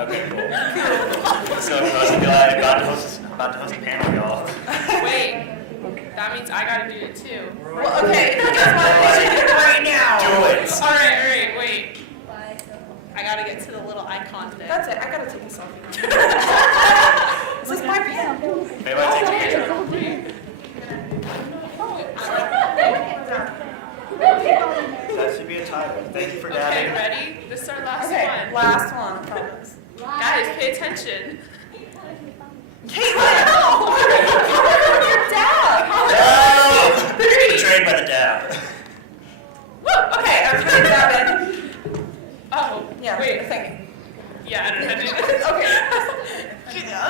Okay, cool. So I was glad about to host a panel, y'all. Wait, that means I gotta do it too. Well, okay, guess what? We should do it right now. Do it. Alright, wait. I gotta get to the little icon thing. That's it. I gotta take a selfie. This is my pen. Maybe I take a picture. That should be a title. Thank you for Okay, dabbing. ready? This is our last Okay, one. last one. I promise. Guys, pay attention. Caitlin, no! Your dad. No! Betrayed by the dab. Woo! Okay, I'm trying to dab in. Oh, Yeah, wait. thank you. Yeah, I don't know how to do this.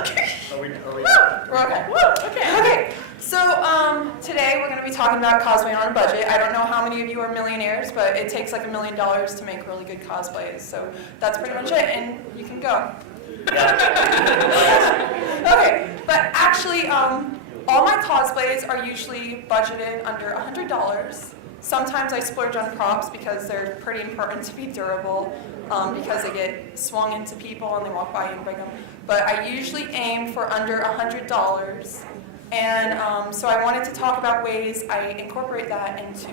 Okay. Are we We're okay. Woo! Okay. So, today we're going to be talking about cosplay on a budget. I don't know how many of you are millionaires, but it takes like $1 million to make really good cosplays. So that's pretty much it, and you can go. Okay, but actually, all my cosplays are usually budgeted under $100. Sometimes I splurge on props because they're pretty important to be durable, because they get swung into people and they walk by you and break them. But I usually aim for under $100. And so I wanted to talk about ways I incorporate that into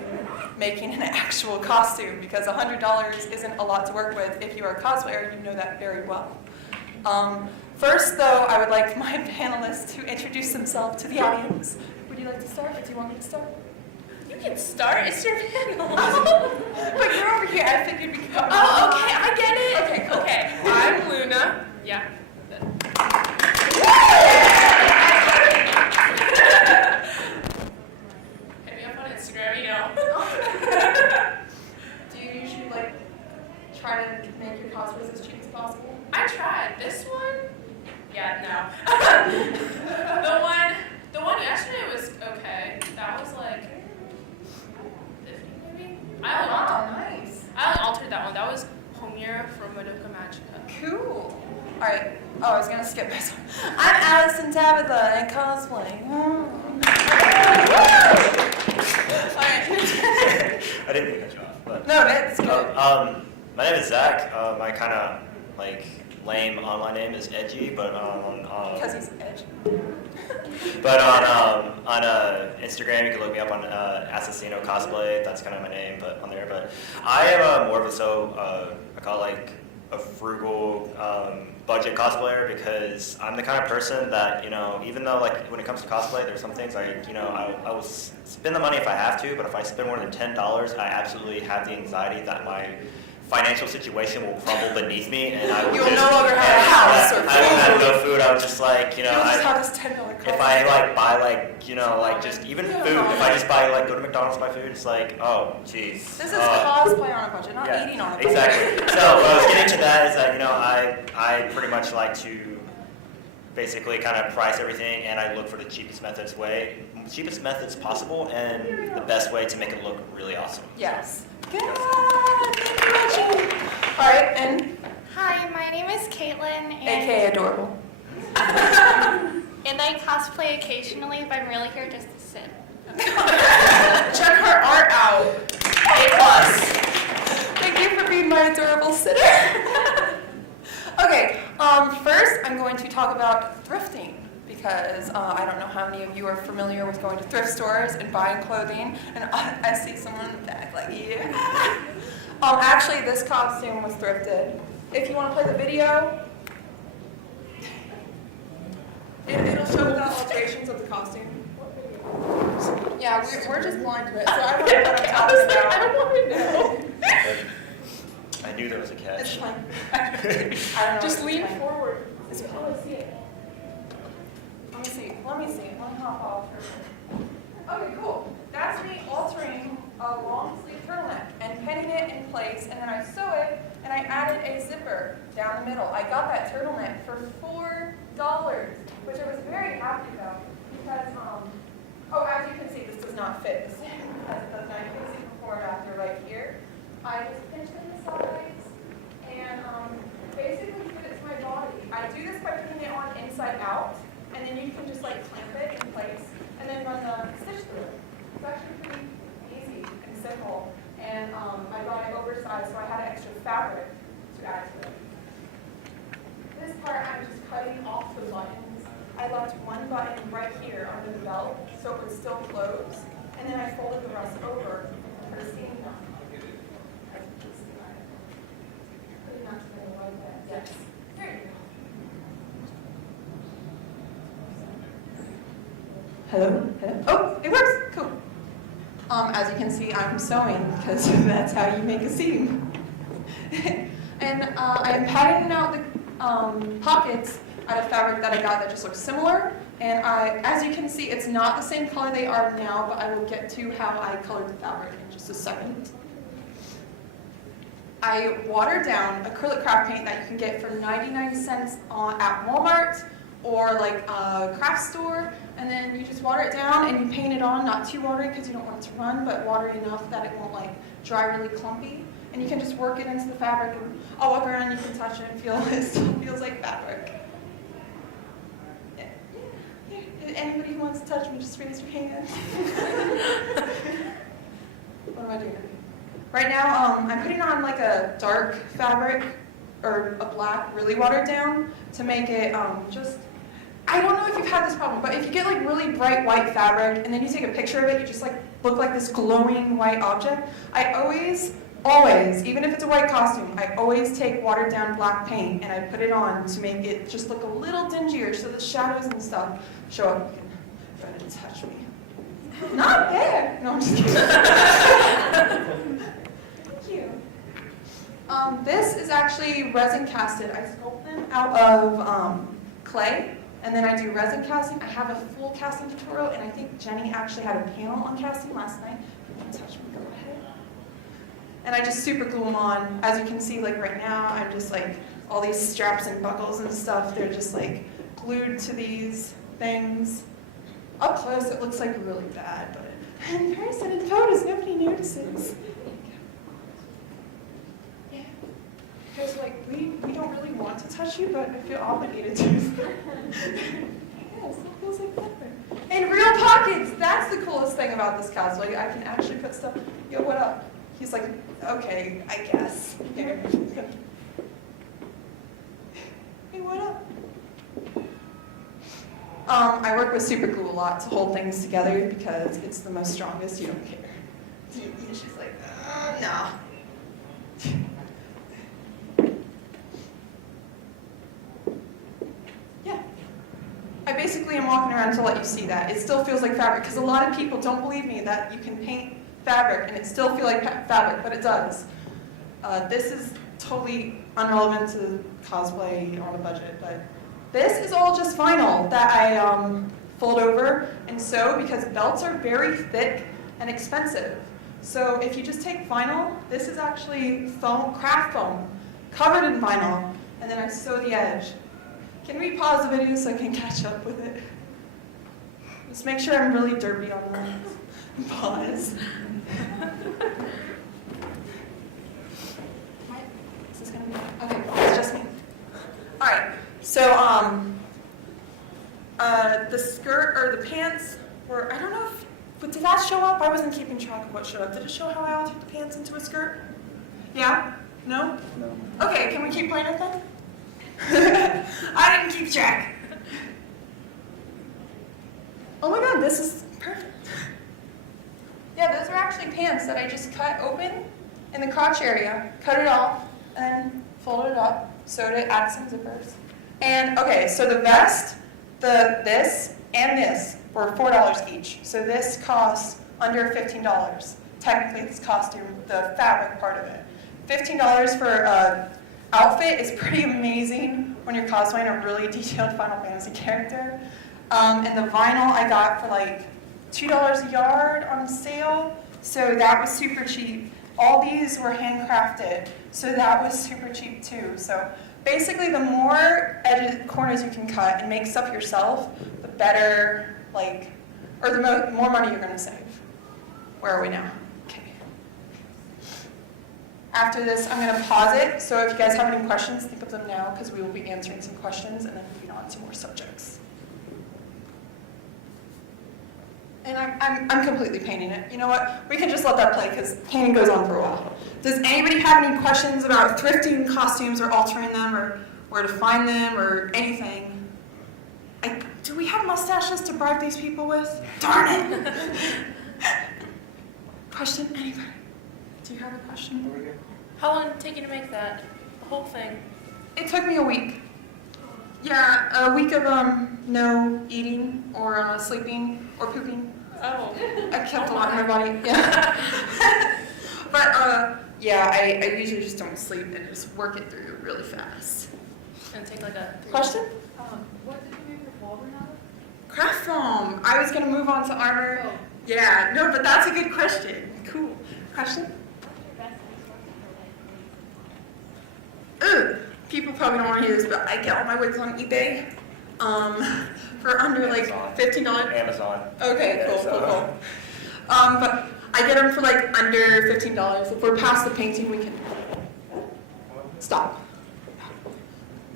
making an actual costume, because $100 isn't a lot to work with. If you are a cosplayer, you know that very well. First, though, I would like my panelists to introduce themselves to the audience. Would you like to start, or do you want me to start? You can start. It's your panel. But you're over here. I figured we could go. Oh, okay. I get it. Okay, cool. Okay. I'm Luna. Yeah. Hit me up on Instagram, you know. Do you usually like try to make your cosplays as cheap as possible? I tried. This one? Yeah, no. the one yesterday was okay. That was like 50 maybe? I only altered that one. That was Homira from Madoka Magica. Cool. All right. Oh, I was gonna skip this one. I'm Allison Tabitha and cosplay. Alright. I didn't mean to cut you off, but. No, that's good. My name is Zach. My kind of like lame online name is Edgy, but Because he's edgy. but on Instagram you can look me up on Assassino Cosplay. That's kind of my name, but on there. But I am more of a I call it like a frugal budget cosplayer, because I'm the kind of person that, you know, even though like when it comes to cosplay, there's some things I will spend the money if I have to, but if I spend more than $10, I absolutely have the anxiety that my financial situation will crumble beneath me, and I will You'll no longer have a house or food. I will have no food. I was just like, you know, You'll just have this $10 cosplay. if I like buy like, you know, like just even food, if I just buy like go to McDonald's buy food, it's like, oh jeez. This is cosplay on a budget, not Yeah, eating on a budget. exactly. So what I was getting to that is that, you know, I pretty much like to basically kind of price everything, and I look for the cheapest methods possible, and the best way to make it look really awesome. Yes. Good. All right, and Hi, my name is Caitlin, and AKA adorable. I cosplay occasionally if I'm really here just to sit. Check her art out. A+. Thank you for being my adorable sitter. Okay, first I'm going to talk about thrifting, because I don't know how many of you are familiar with going to thrift stores and buying clothing, and I see someone in the back like, yeah. Actually, this costume was thrifted. If you want to play the video, it'll show the alterations of the costume. Yeah, we're just blind to it, so I don't know what I'm talking about. I don't want to know. I knew there was a It's catch. fine. I don't know. Just if lean it's fine. forward. Let me see. Let me hop off. Okay, cool. That's me altering a long sleeve turtleneck and pinning it in place, and then I sew it, and I added a zipper down the middle. I got that turtleneck for $4, which I was very happy about, because, as you can see, this does not fit the same as it does now. You can see before and after right here. I just pinched it in the sides, and basically fit it to my body. I do this by putting it on inside out, and then you can just like clamp it in place, and then run the stitch through it. It's actually pretty easy and simple, and I got it oversized, so I had extra fabric to add to it. right here under the belt, so it would still close. And then I folded the rest over for the seam down. Pretty much like that. Yes. There you go. Hello? Hello? Oh, it works. Cool. As you can see, I'm sewing because that's how you make a seam. And I'm patterning out the pockets out of fabric that I got that just looks similar. And as you can see, it's not the same color they are now, but I will get to how I colored the fabric in just a second. I watered down acrylic craft paint that you can get for 99 cents at Walmart or like a craft store, and then you just water it down and you paint it on, not too watery because you don't want it to run, but watery enough that it won't like dry really clumpy. And you can just work it into the fabric, and I'll walk around, you can touch it and feel it still feels like fabric. Yeah. Anybody who wants to touch me, just raise your hand. What am I doing? Right now, I'm putting on like a dark fabric or a black, really watered down to make it just, I don't know if you've had this problem, but if you get like really bright white fabric and then you take a picture of it, you just like look like this glowing white object. I always, even if it's a white costume, I always take watered down black paint and I put it on to make it just look a little dingier so the shadows and stuff show up. You can try to touch me. Not there! No, I'm just kidding. Thank you. This is actually resin casted. I sculpt them out of clay, and then I do resin casting. I have a full casting tutorial, and I think Jenny actually had a panel on casting last night. You can touch me, go ahead. And I just super glue them on. As you can see, like right now, I'm just like, all these straps and buckles and stuff, they're just like glued to these things. Up close, it looks like really bad, but in person, in photos, nobody notices. Yeah. Because like, we don't really want to touch you, but I feel obligated to. Yes, it feels like pepper. And real pockets! That's the coolest thing about this cosplay. I can actually put stuff, yo, what up? He's like, okay, I guess. Here. Hey, what up? I work with super glue a lot to hold things together because it's the most strongest. You don't care. And she's like, no. Yeah. I basically am walking around to let you see that. It still feels like fabric because a lot of people don't believe me that you can paint fabric and it still feel like fabric, but it does. This is totally irrelevant to cosplay on a budget, but this is all just vinyl that I fold over and sew because belts are very thick and expensive. So if you just take vinyl, this is actually foam, craft foam, covered in vinyl, and then I sew the edge. Can we pause the video so I can catch up with it? Just make sure I'm really derpy on that. Pause. Is this gonna be okay? It's just me. All right. So the skirt or the pants were, I don't know if, but did that show up? I wasn't keeping track of what showed up. Did it show how I altered the pants into a skirt? Yeah? No? No. Okay, can we keep playing with that? I didn't keep track. Oh my god, this is perfect. Yeah, those are actually pants that I just cut open in the crotch area, cut it off, and then folded it up, sewed it, added some zippers. And okay, so the vest, this, and this were $4 each. So this cost under $15. Technically, this costume, the fabric part of it. $15 for an outfit is pretty amazing when you're cosplaying a really detailed Final Fantasy character. And the vinyl I got for like $2 a yard on a sale, so that was super cheap. All these were handcrafted, so that was super cheap too. So basically, the more corners you can cut and make stuff yourself, the better, or the more money you're gonna save. Where are we now? Okay. After this, I'm gonna pause it, so if you guys have any questions, think of them now, because we will be answering some questions and then moving on to more subjects. And I'm completely painting it. You know what? We can just let that play because painting goes on for a while. Does anybody have any questions about thrifting costumes or altering them or where to find them or anything? Do we have mustaches to bribe these people with? Darn it! Question, anybody? Do you have a question? How long did it take you to make that? The whole thing? It took me a week. Yeah, a week of no eating or sleeping or pooping. Oh. I kept a lot in my body. Yeah. But yeah, I usually just don't sleep and just work it through really fast. And take like a 3 Question? What did you make your cauldron out of? Craft foam. I was gonna move on to armor. Oh. Yeah, no, but that's a good question. Cool. Question? Ugh. People probably don't want to hear this, but I get all my wigs on eBay. For under like Amazon. $15. Amazon. Okay, Yeah, cool, so- cool, cool. But I get them for like under $15. If we're past the painting, we can stop.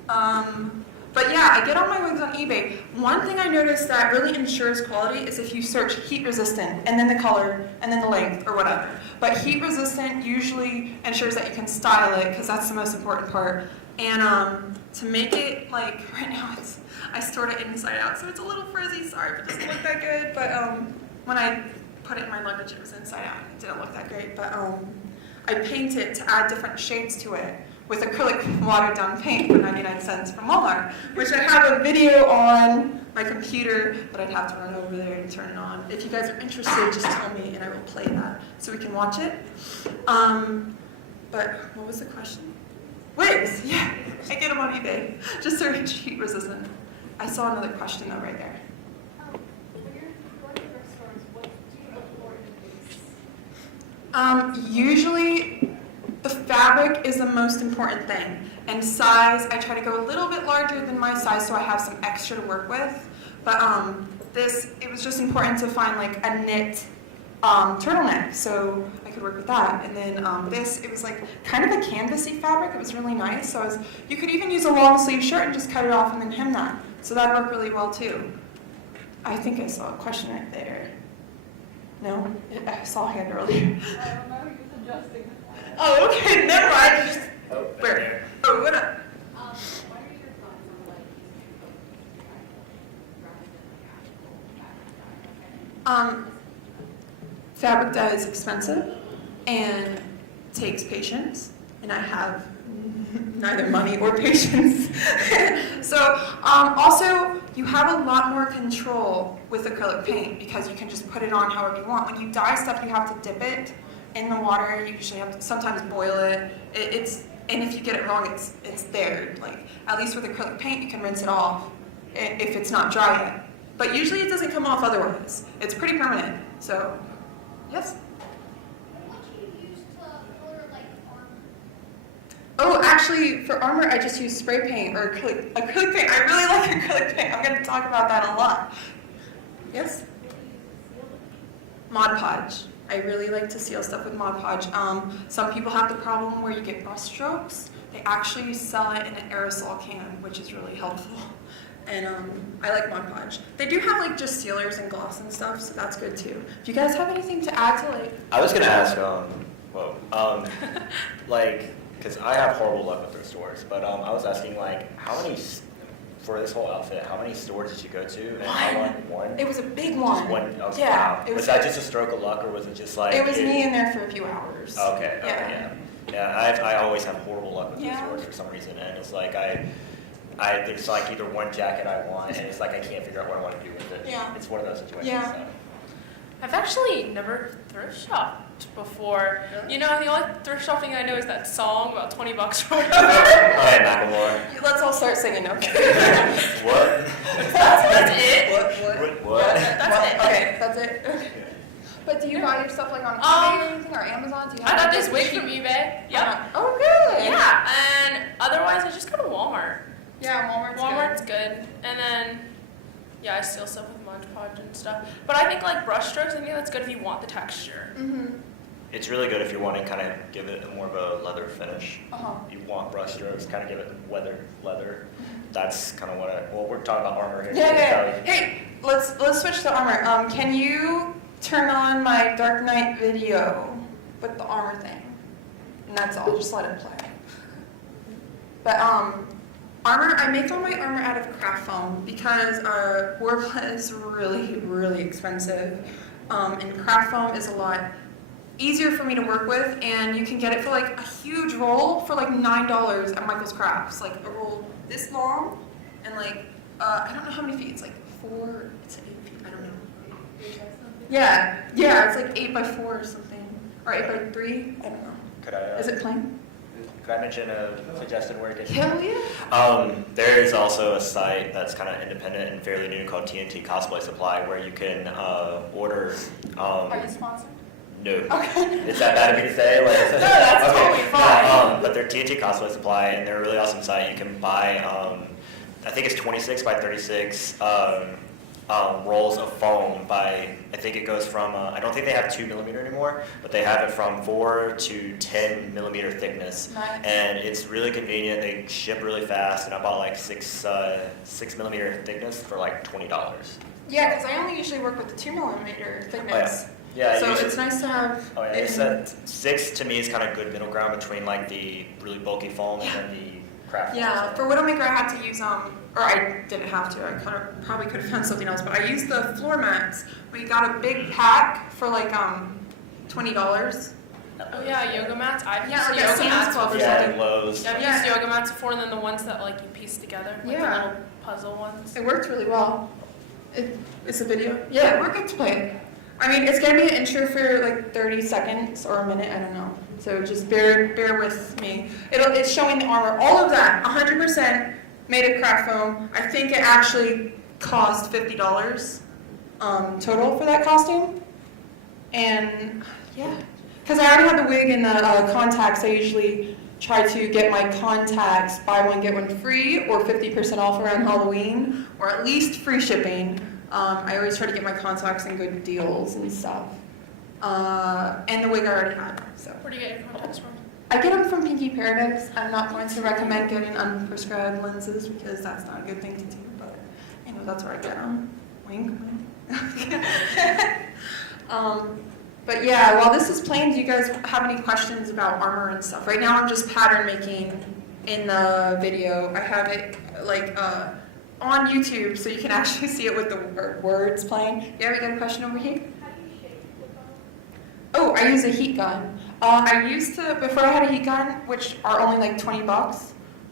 But yeah, I get all my wigs on eBay. One thing I noticed that really ensures quality is if you search heat resistant and then the color and then the length or whatever. But heat resistant usually ensures that you can style it because that's the most important part. And to make it like right now, I stored it inside out, so it's a little frizzy. Sorry if it doesn't look that good. But when I put it in my luggage, it was inside out. It didn't look that great. But I paint it to add different shades to it with acrylic watered down paint for 99 cents from Walmart, which I have a video on my computer, but I'd have to run over there and turn it on. If you guys are interested, just tell me and I will play that so we can watch it. But what was the question? Wigs, yeah, I get them on eBay. Just search heat resistant. I saw another question though right there. When you're going to thrift stores, what do you look for in these? Usually the fabric is the most important thing. And size, I try to go a little bit larger than my size so I have some extra to work with. But it was just important to find like a knit turtleneck, so I could work with that. And then it was like kind of a canvasy fabric. It was really nice. So you could even use a long sleeve shirt and just cut it off and then hem that. So that worked really well too. I think I saw a question right there. No? I saw a hand earlier. I don't know, he was adjusting. Oh, okay, never mind. Just, Oh, where? there. Oh, what up? What are your thoughts on like Fabric dye is expensive and takes patience, and I have neither money or patience. So also, you have a lot more control with acrylic paint because you can just put it on however you want. When you dye stuff, you have to dip it in the water. You usually have to sometimes boil it. And if you get it wrong, it's there. Like at least with acrylic paint, you can rinse it off if it's not dry yet. But usually it doesn't come off otherwise. It's pretty permanent. So, yes. What do you use to color like armor? Oh, actually, for armor, I just use spray paint or acrylic paint. I really like acrylic paint. I'm going to talk about that a lot. Yes? Mod Podge. I really like to seal stuff with Mod Podge. Some people have the problem where you get brush strokes. They actually sell it in an aerosol can, which is really helpful. And I like Mod Podge. They do have like just sealers and gloss and stuff, so that's good too. Do you guys have anything to add to like? I was gonna ask, like, because I have horrible luck with thrift stores, but I was asking like, how many, for this whole outfit, how many stores did you go to? And how long? One? It was a big one. Just one? Oh, Yeah, wow. it Was that just a stroke of luck, or was it just like? It was me in there for a few hours. Okay, okay, Yeah. yeah. I always have horrible luck with thrift Yeah. stores for some reason, and it's like there's like either one jacket I want, and it's like I can't figure out what I want to do with it. Yeah. It's one of those situations. Yeah. So. I've actually never thrift shopped before. Really? You know, the only thrift shopping I know is that song about $20 or whatever. Hi, Macklemore. Let's all start singing now. What? That's it. What? That's it. Okay, that's it. Okay. But do you buy your stuff like on eBay or anything, or Amazon? Do you I have got like, this a wig cheap- from eBay. Yep. Oh, good. Yeah, and otherwise I just go to Walmart. Yeah, Walmart's good. And then, yeah, I steal stuff with Mod Podge and stuff. But I think like brush strokes, I think that's good if you want the texture. Mm-hmm. It's really good if you want to kind of give it more of a leather finish. Uh-huh. You want brush strokes, kind of give it leather. That's kind of well, we're talking about armor here. Yeah. Hey, let's switch to armor. Can you turn on my Dark Knight video with the armor thing? And that's all. Just let it play. But Armor, I make all my armor out of craft foam because Worbla is really, really expensive. And craft foam is a lot easier for me to work with, and you can get it for like a huge roll for like $9 at Michael's Crafts. Like a roll this long, and like, I don't know how many feet, it's like 8 feet, I don't know. Yeah, it's like 8 by 4 or something, or 8 by 3, I don't know. Could I? Is it plain? Could I mention a suggested where to get? Hell yeah. There is also a site that's kind of independent and fairly new called TNT Cosplay Supply, where you can order. Are you sponsored? No. Okay. Is that bad of me to say? Like, No, that's totally fine. No, but they're TNT Cosplay Supply, and they're a really awesome site. You can buy, I think it's 26 by 36 rolls of foam by, I think it goes from, I don't think they have 2mm anymore, but they have it from 4 to 10mm thickness. Nice. And it's really convenient. They ship really fast, and I bought like 6mm thickness for like $20. Yeah, because I only usually work with the 2mm thickness. Yeah, So usually- it's nice to have. Oh yeah, it's that 6 to me is kind of good middle ground between like the really bulky foam and then the craft. Yeah, foam. for Widowmaker I had to use, or I didn't have to, probably could have found something else, but I used the floor mats. We got a big pack for like $20. Oh yeah, yoga mats. I've Yeah, used like a yoga Sam's mats. Club or Yeah, something. and Lowe's. I've Yeah. used yoga mats before, and then the ones that like you piece together, like Yeah. the little puzzle ones. It worked really well. It's a video? Yeah, we're good to play it. I mean, it's gonna be an intro for like 30 seconds or a minute, I don't know. So just bear with me. It's showing the armor, all of that, 100% made of craft foam. I think it actually cost $50 total for that costume. And yeah, because I already have the wig and the contacts. I usually try to get my contacts buy one get one free, or 50% off around Halloween, or at least free shipping. I always try to get my contacts in good deals and stuff. And the wig I already had. So Where do you get your contacts from? I get them from Pinky Paradise. I'm not going to recommend getting unprescribed lenses because that's not a good thing to do, but you know, that's where I get them. Wink, wink. But yeah, while this is playing, do you guys have any questions about armor and stuff? Right now I'm just pattern making in the video. I have it like on YouTube so you can actually see it with the words playing. Yeah, we got a question over here? How do you shape the phone? Oh, I use a heat gun. I used to, before I had a heat gun, which are only like $20,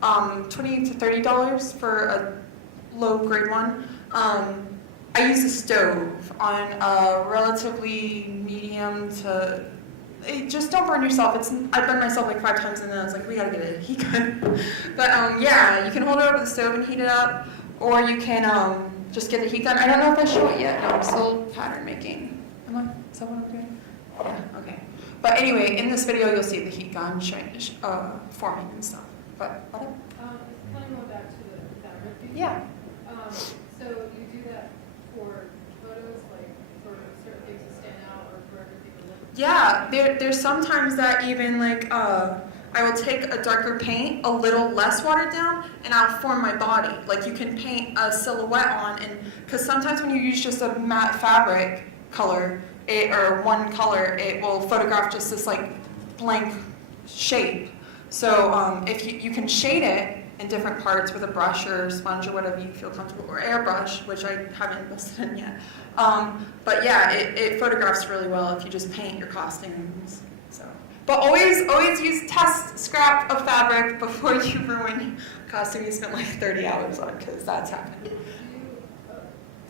$20 to $30 for a low grade one. I use a stove on a relatively medium to, just don't burn yourself. I burned myself like 5 times and then I was like, we gotta get a heat gun. But yeah, you can hold it over the stove and heat it up, or you can just get the heat gun. I don't know if I show it yet. No, I'm still pattern making. Am I? Is that what I'm doing? Yeah, okay. But anyway, in this video you'll see the heat gun forming and stuff. But whatever. Kind of going back to the fabric thing. Yeah. So you do that for photos, like for certain things to stand out, or for everything to look. Yeah, there's sometimes that even like I will take a darker paint, a little less watered down, and I'll form my body. Like you can paint a silhouette on, and because sometimes when you use just a matte fabric color, or one color, it will photograph just this like blank shape. So if you can shade it in different parts with a brush or sponge or whatever you feel comfortable, or airbrush, which I haven't invested in yet. But yeah, it photographs really well if you just paint your costumes. So, but always use test scrap of fabric before you ruin a costume you spent like 30 hours on, because that's happened. Do you,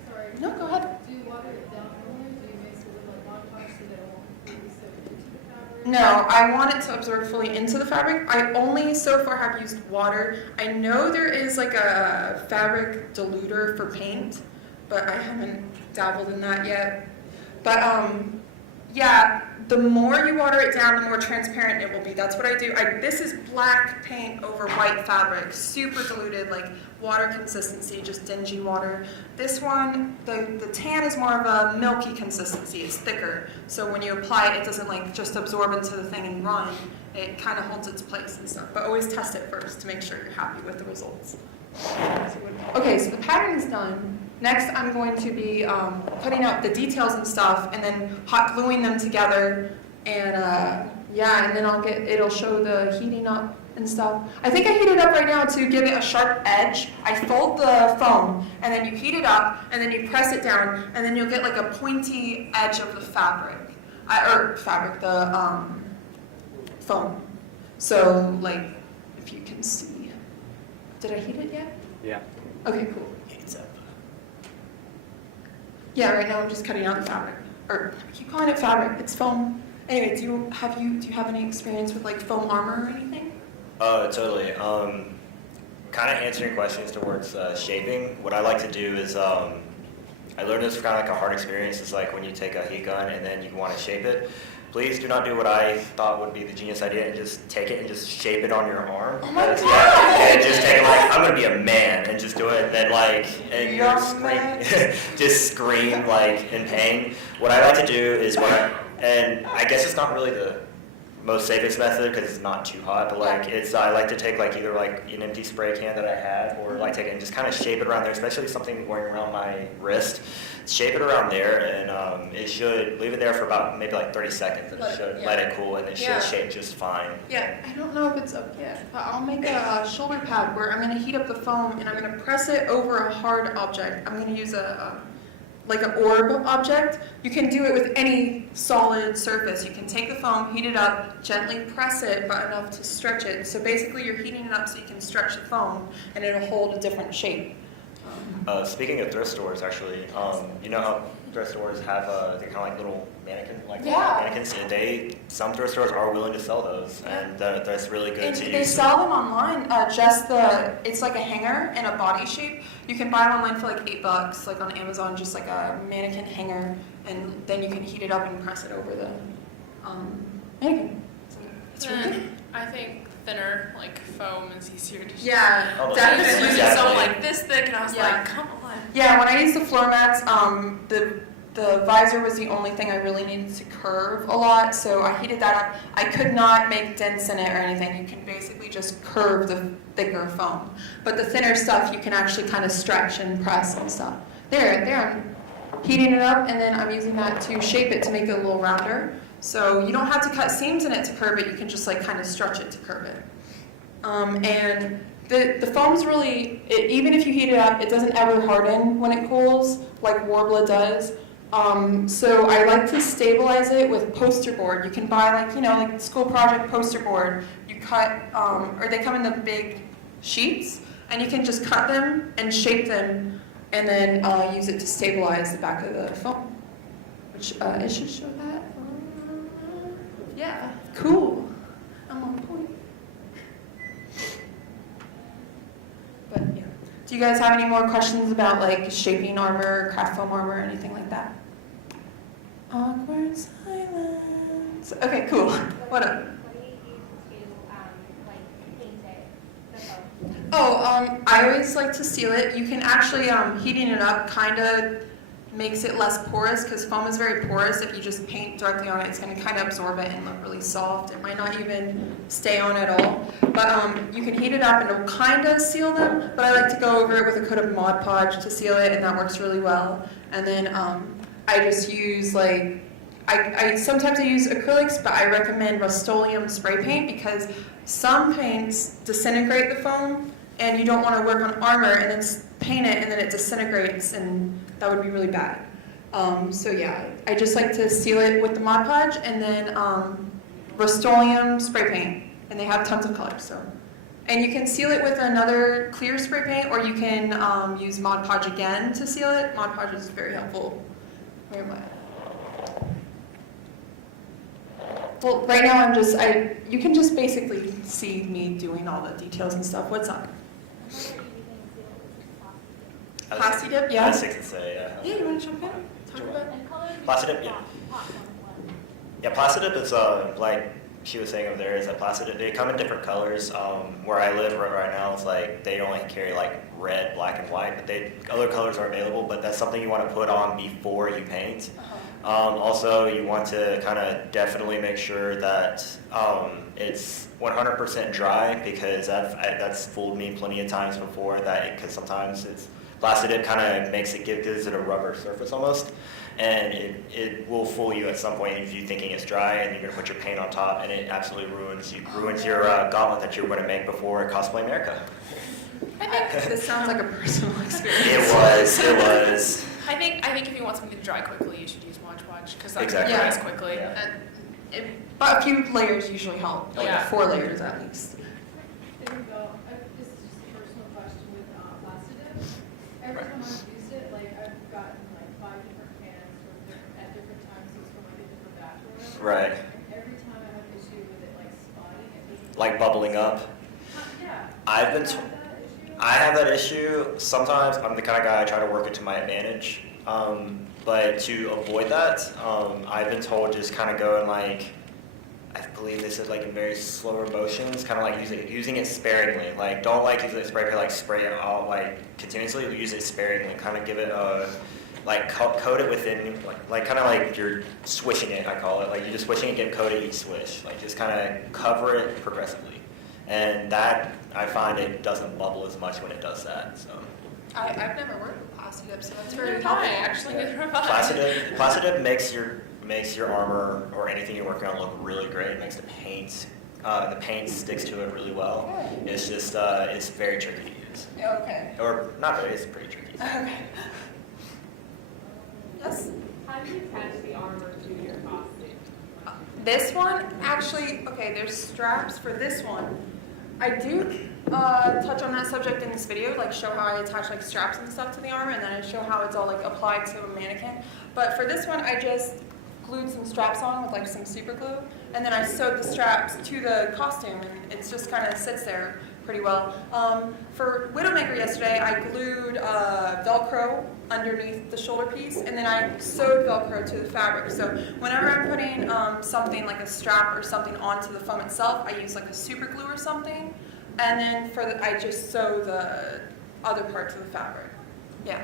sorry. No, go ahead. Do you water it down more? Do you mix it with like Mod Podge so that it won't really soak into the fabric? No, I want it to absorb fully into the fabric. I only so far have used water. I know there is like a fabric diluter for paint, but I haven't dabbled in that yet. But yeah, the more you water it down, the more transparent it will be. That's what I do. This is black paint over white fabric, super diluted, like water consistency, just dingy water. This one, the tan is more of a milky consistency. It's thicker, so when you apply it, it doesn't like just absorb into the thing and run. It kind of holds its place and stuff. But always test it first to make sure you're happy with the results. Okay, so the pattern is done. Next, I'm going to be putting out the details and stuff, and then hot gluing them together. And yeah, and then it'll show the heating up and stuff. I think I heat it up right now to give it a sharp edge. I fold the foam, and then you heat it up, and then you press it down, and then you'll get like a pointy edge of the fabric. The foam. So, like, if you can see. Did I heat it yet? Yeah. Okay, cool. Heats up. Yeah, right now I'm just cutting out the fabric. Or I keep calling it fabric. It's foam. Anyway, do you have any experience with like foam armor or anything? Totally. Kind of answering questions towards shaping. What I like to do is I learned this kind of like a hard experience. It's like when you take a heat gun and then you want to shape it. Please do not do what I thought would be the genius idea and just take it and just shape it on your arm. Oh my Because, God! yeah, and just take it like, I'm gonna be a man and just do it and then like, and you're Young man. just scream like in pain. What I like to do is and I guess it's not really the most safest method because it's not too hot, but like I like to take like either like an empty spray can that I have or like take it and just kind of shape it around there, especially something wearing around my wrist. Shape it around there and it should leave it there for about maybe like 30 seconds and it should let it cool and it should shape just fine. Yeah, I don't know if it's up yet, but I'll make a shoulder pad where I'm going to heat up the foam and I'm going to press it over a hard object. I'm going to use like an orb object. You can do it with any solid surface. You can take the foam, heat it up, gently press it, but enough to stretch it. So basically you're heating it up so you can stretch the foam and it'll hold a different shape. Speaking of thrift stores, actually, you know how thrift stores have they're kind of like little mannequins. And some thrift stores are willing to sell those, and that's really good to use. They sell them online. It's like a hanger in a body shape. You can buy it online for like $8, like on Amazon, just like a mannequin hanger, and then you can heat it up and press it over the mannequin. It's really good. I think thinner, like foam, is easier to Yeah, Oh, I was definitely. using something like this thick, and I was Yeah. like, come on. Yeah, when I used the floor mats, the visor was the only thing I really needed to curve a lot, so I heated that up. I could not make dents in it or anything. You can basically just curve the thicker foam. But the thinner stuff, you can actually kind of stretch and press and stuff. There, I'm heating it up, and then I'm using that to shape it to make it a little rounder. So you don't have to cut seams in it to curve it, you can just like kind of stretch it to curve it. And the foam's really, even if you heat it up, it doesn't ever harden when it cools, like Warbler does. So I like to stabilize it with poster board. You can buy like school project poster board. You cut, or they come in the big sheets, and you can just cut them and shape them, and then use it to stabilize the back of the foam. Which it should show that. Yeah, cool. I'm on point. But yeah. Do you guys have any more questions about like shaping armor, craft foam armor, or anything like that? Awkward silence. Okay, cool. What up? What do you use to like paint it? The foam? Oh, I always like to seal it. You can actually, heating it up kind of makes it less porous because foam is very porous. If you just paint directly on it, it's going to kind of absorb it and look really soft. It might not even stay on at all. But you can heat it up and it'll kind of seal them. But I like to go over it with a coat of Mod Podge to seal it, and that works really well. And then I just use like, I sometimes I use acrylics, but I recommend Rust-Oleum spray paint because some paints disintegrate the foam, and you don't want to work on armor and then paint it and then it disintegrates, and that would be really bad. So yeah, I just like to seal it with the Mod Podge and then Rust-Oleum spray paint, and they have tons of colors. So, and you can seal it with another clear spray paint, or you can use Mod Podge again to seal it. Mod Podge is very helpful. Where am I? Well, right now you can just basically see me doing all the details and stuff. What's up? Plasti dip, yeah. I was sick to say, yeah. Yeah, you want to jump in? Talk about it. And color Plasti dip, yeah. Yeah, Plasti dip is like she was saying over there, is that Plasti dip, they come in different colors. Where I live right now, it's like they only carry like red, black, and white, but other colors are available, but that's something you want to put on before you paint. Also, you want to kind of definitely make sure that it's 100% dry, because that's fooled me plenty of times before, because sometimes it's Plasti-Dip kind of gives it a rubber surface almost, and it will fool you at some point if you're thinking it's dry and you're going to put your paint on top, and it absolutely ruins your gauntlet that you were going to make before Cosplay America. This sounds like a personal experience. It was. I think if you want something to dry quickly, you should use Mod Podge because that Exactly. dries quickly. Yeah. But a few layers usually help, like Yeah. 4 layers at least. There you go. This is just a personal question with Plasti-Dip. Every time I've used it, like I've gotten like 5 different cans at different times, so it's from like a different batch or whatever. Right. And every time I have an issue with it like spotting, it doesn't. Like bubbling up. Yeah. I've been Do you told. have that issue? I have that issue. Sometimes I'm the kind of guy I try to work it to my advantage. But to avoid that, I've been told just kind of go in like, I believe they said like in very slower motions, kind of like using it sparingly. Like don't like use it spray it all like continuously. Use it sparingly. Kind of give it a like coat it within like kind of like you're swishing it. I call it like you're just swishing it, get coated each swish. Like just kind of cover it progressively, and that I find it doesn't bubble as much when it does that. So. I've never worked with Plasti-Dip, so that's very Neither helpful. have I, actually. Neither have I. Plasti-Dip makes your armor or anything you're working on look really great. It makes the paint sticks to it really well. It's just it's very tricky to use, Okay. or not very. It's pretty tricky. Okay. Yes. How do you attach the armor to your costume? This one, actually, okay, there's straps for this one. I do touch on that subject in this video, like show how I attach like straps and stuff to the armor, and then I show how it's all like applied to a mannequin. But for this one, I just glued some straps on with like some super glue, and then I sewed the straps to the costume, and it just kind of sits there pretty well. For Widowmaker yesterday, I glued Velcro underneath the shoulder piece, and then I sewed Velcro to the fabric. So whenever I'm putting something like a strap or something onto the foam itself, I use like a super glue or something, and then I just sew the other parts of the fabric. Yeah.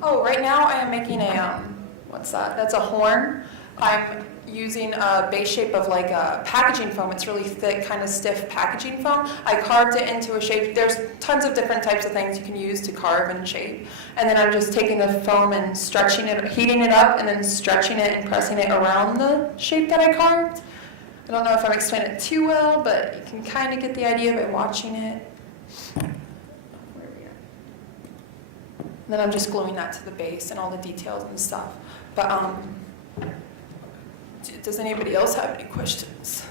Oh, right now I am making a, what's that? That's a horn. I'm using a base shape of like a packaging foam. It's really thick, kind of stiff packaging foam. I carved it into a shape. There's tons of different types of things you can use to carve and shape. And then I'm just taking the foam and stretching it, heating it up, and then stretching it and pressing it around the shape that I carved. I don't know if I'm explaining it too well, but you can kind of get the idea by watching it. And then I'm just gluing that to the base and all the details and stuff. But does anybody else have any questions?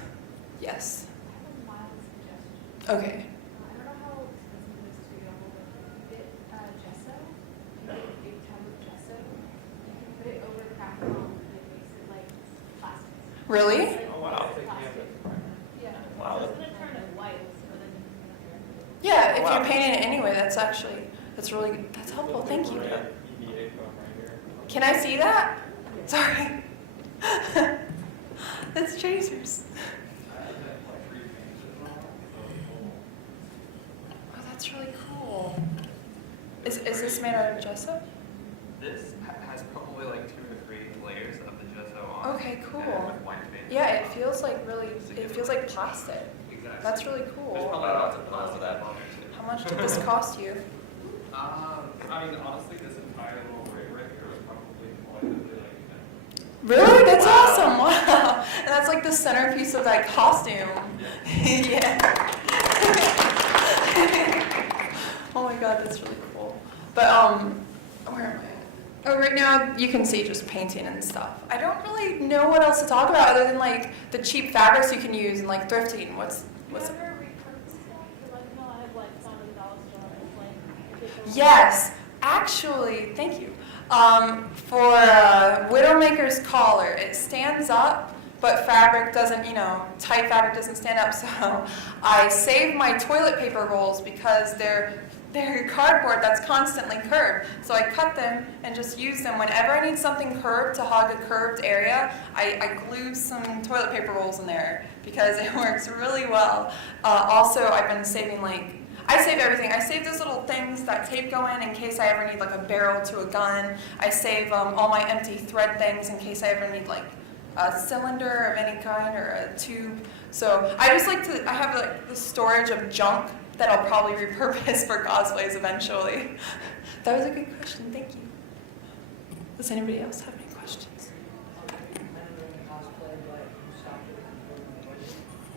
Yes. I have a mild suggestion. Okay. I don't know how expensive it is to be able to get gesso. You get a big tub of gesso. You can put it over the craft foam and it makes it like plastic. Really? Like, Oh, wow. it's plastic. Yeah. Wow. So it's gonna turn it white, so then you can put it there. Yeah. If Wow. you're painting it anyway, that's really that's helpful. Thank you. Can I see that? Sorry. That's tracers. Oh, that's really cool. Is this made out of gesso? This has probably like 2 or 3 layers of the gesso on. Okay, cool. And with white paint. Yeah, it feels like plastic. Exactly. That's really There's cool. probably lots of pros to that on there too. How much did this cost you? I mean, honestly, this entire little rig right here was probably collectively like, Really? That's Wow. awesome. Wow. And that's like the centerpiece of that costume. Yeah. Oh my god, that's really cool. But where am I? Oh, right now you can see just painting and stuff. I don't really know what else to talk about other than like the cheap fabrics you can use and like thrifting. What's Do you ever repurpose stuff? Because I know I have like some in dollar store. It's like, if it's a- Yes, actually, thank you. For Widowmaker's collar, it stands up, but fabric doesn't, tight fabric doesn't stand up. So I save my toilet paper rolls because they're cardboard that's constantly curved. So I cut them and just use them. Whenever I need something curved to hug a curved area, I glue some toilet paper rolls in there because it works really well. Also, I've been saving I save everything. I save those little things that tape go in case I ever need like a barrel to a gun. I save all my empty thread things in case I ever need like a cylinder of any kind or a tube. So I just like to, I have like the storage of junk that I'll probably repurpose for cosplays eventually. That was a good question, thank you. Does anybody else have any questions?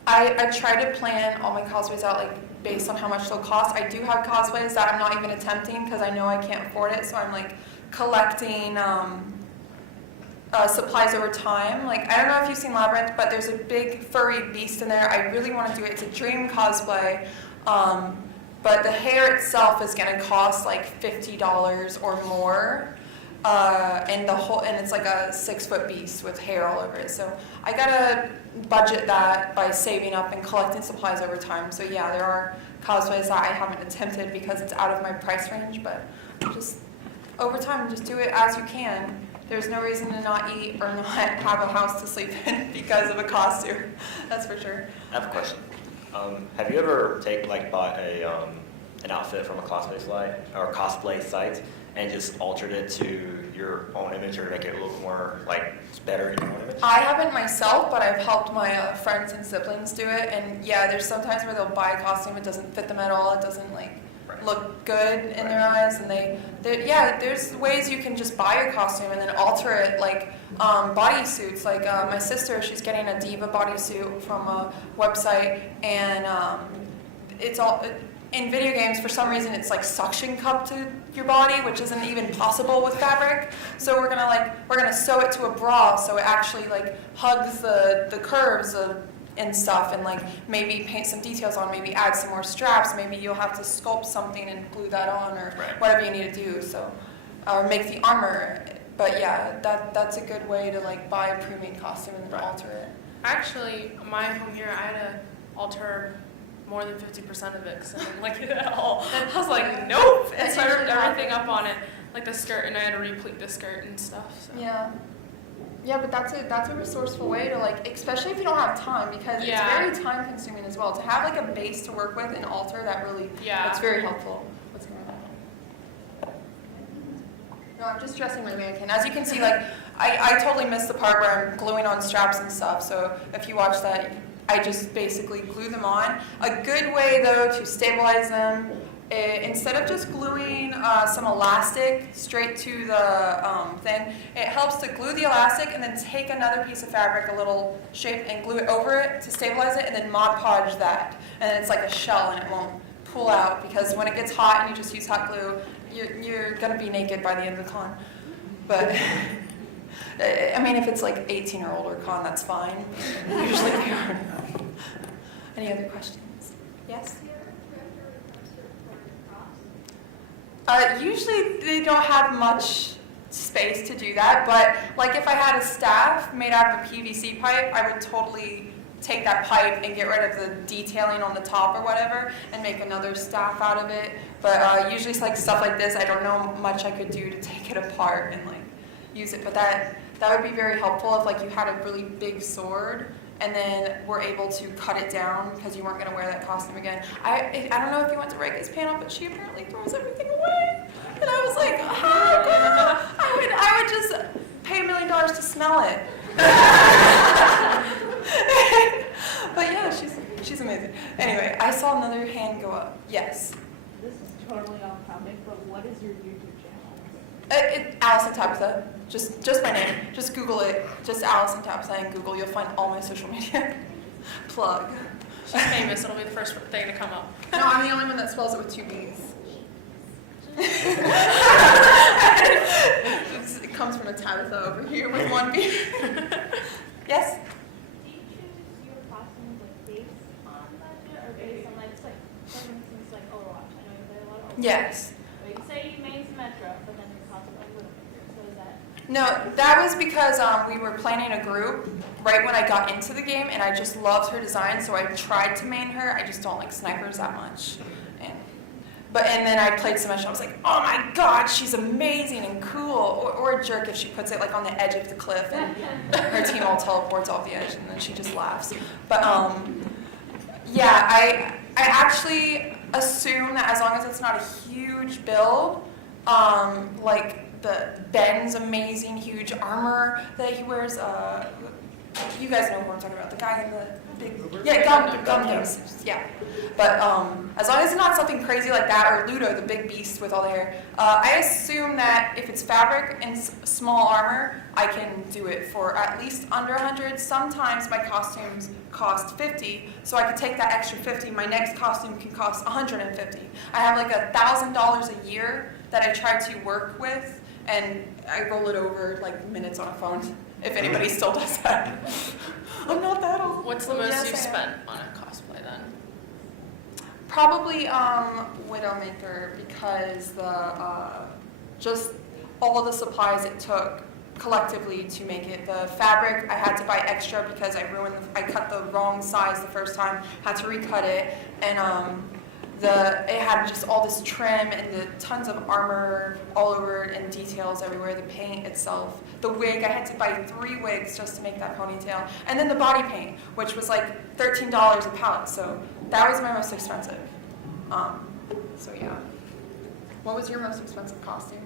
I try to plan all my cosplays out like based on how much they'll cost. I do have cosplays that I'm not even attempting because I know I can't afford it, so I'm like collecting supplies over time. Like, I don't know if you've seen Labyrinth, but there's a big furry beast in there. I really want to do it. It's a dream cosplay, but the hair itself is going to cost like $50 or more. And it's like a 6-foot beast with hair all over it. So I gotta budget that by saving up and collecting supplies over time. So yeah, there are cosplays that I haven't attempted because it's out of my price range, but just over time, just do it as you can. There's no reason to not eat or not have a house to sleep in because of a costume. That's for sure. I have a question. Have you ever bought an outfit from a cosplay site and just altered it to your own image or make it a little more better in your own image? I haven't myself, but I've helped my friends and siblings do it. And yeah, there's sometimes where they'll buy a costume, it doesn't fit them at all, it doesn't look good in their eyes, and there's ways you can just buy a costume and then alter it, bodysuits. My sister, she's getting a diva bodysuit from a website, and it's all in video games. For some reason, it's suction cup to your body, which isn't even possible with fabric. So we're gonna sew it to a bra, so it actually hugs the curves and stuff, and maybe paint some details on, maybe add some more straps, maybe you'll have to sculpt something and glue that on, or whatever you need to do, so, or make the armor. But yeah, that's a good way to buy a pre-made costume and then alter it. Actually, my home here, I had to alter more than 50% of it because I didn't like it at all. I was like, nope, and so I ripped everything up on it, like the skirt, and I had to replete the skirt and stuff. So. Yeah, but that's a resourceful way to especially if you don't have time, because it's very time consuming as well. To have a base to work with and alter, that's very helpful. What's going on? No, I'm just dressing my mannequin. As you can see, I totally missed the part where I'm gluing on straps and stuff, so if you watch that, I just basically glue them on. A good way though to stabilize them, instead of just gluing some elastic straight to the thing, it helps to glue the elastic and then take another piece of fabric, a little shape, and glue it over it to stabilize it, and then Mod Podge that. And then it's like a shell and it won't pull out, because when it gets hot and you just use hot glue, you're going to be naked by the end of the con. But, I mean, if it's 18 or older con, that's fine. Usually they are. Any other questions? Yes? Usually they don't have much space to do that, but if I had a staff made out of a PVC pipe, I would totally take that pipe and get rid of the detailing on the top or whatever and make another staff out of it. But usually stuff like this, I don't know much I could do to take it apart and use it. But that would be very helpful if you had a really big sword and then were able to cut it down because you weren't going to wear that costume again. I don't know if you went to Reika's panel, but she apparently throws everything away. And I was like, oh, girl, I would just pay $1 million to smell it. But yeah, she's amazing. Anyway, I saw another hand go up. Yes. This is totally off topic, but what is your YouTube channel? Allison Tabitha. Just my name. Just Google it. Just Allison Tabitha in Google. You'll find all my social media. Plug. She's famous. It'll be the first thing to come up. No, I'm the only one that spells it with 2 B's. It comes from a Tabitha over here with 1 B. Yes? Do you choose your costumes based on budget or based on for instance Overwatch? I know you play a lot of Overwatch. Yes. But you say you made Symmetra, but then your costume a little bigger. So is that? No, that was because we were planning a group right when I got into the game, and I just loved her design, so I tried to main her. I just don't like snipers that much. And then I played Symmetra. I was like, oh my god, she's amazing and cool. Or a jerk if she puts it on the edge of the cliff and her team all teleports off the edge and then she just laughs. But yeah, I actually assume that as long as it's not a huge build, the Ben's amazing huge armor that he wears, you guys know who I'm talking about, the guy in the big, Uber? yeah, The gum gum, games, yeah. But as long as it's not something crazy like that, or Ludo, the big beast with all the hair, I assume that if it's fabric and small armor, I can do it for at least under 100. Sometimes my costumes cost 50, so I could take that extra 50. My next costume can cost 150. I have like $1,000 a year that I try to work with, and I roll it over like minutes on a phone. If anybody still does that. I'm not that old. What's the most Yes, you've I am. spent on a cosplay then? Probably Widowmaker, because the just all the supplies it took collectively to make it. The fabric I had to buy extra because I cut the wrong size the first time, had to recut it, and it had just all this trim and the tons of armor all over it and details everywhere, the paint itself. The wig, I had to buy 3 wigs just to make that ponytail. And then the body paint, which was like $13 a pallet, so that was my most expensive. So yeah. What was your most expensive costume?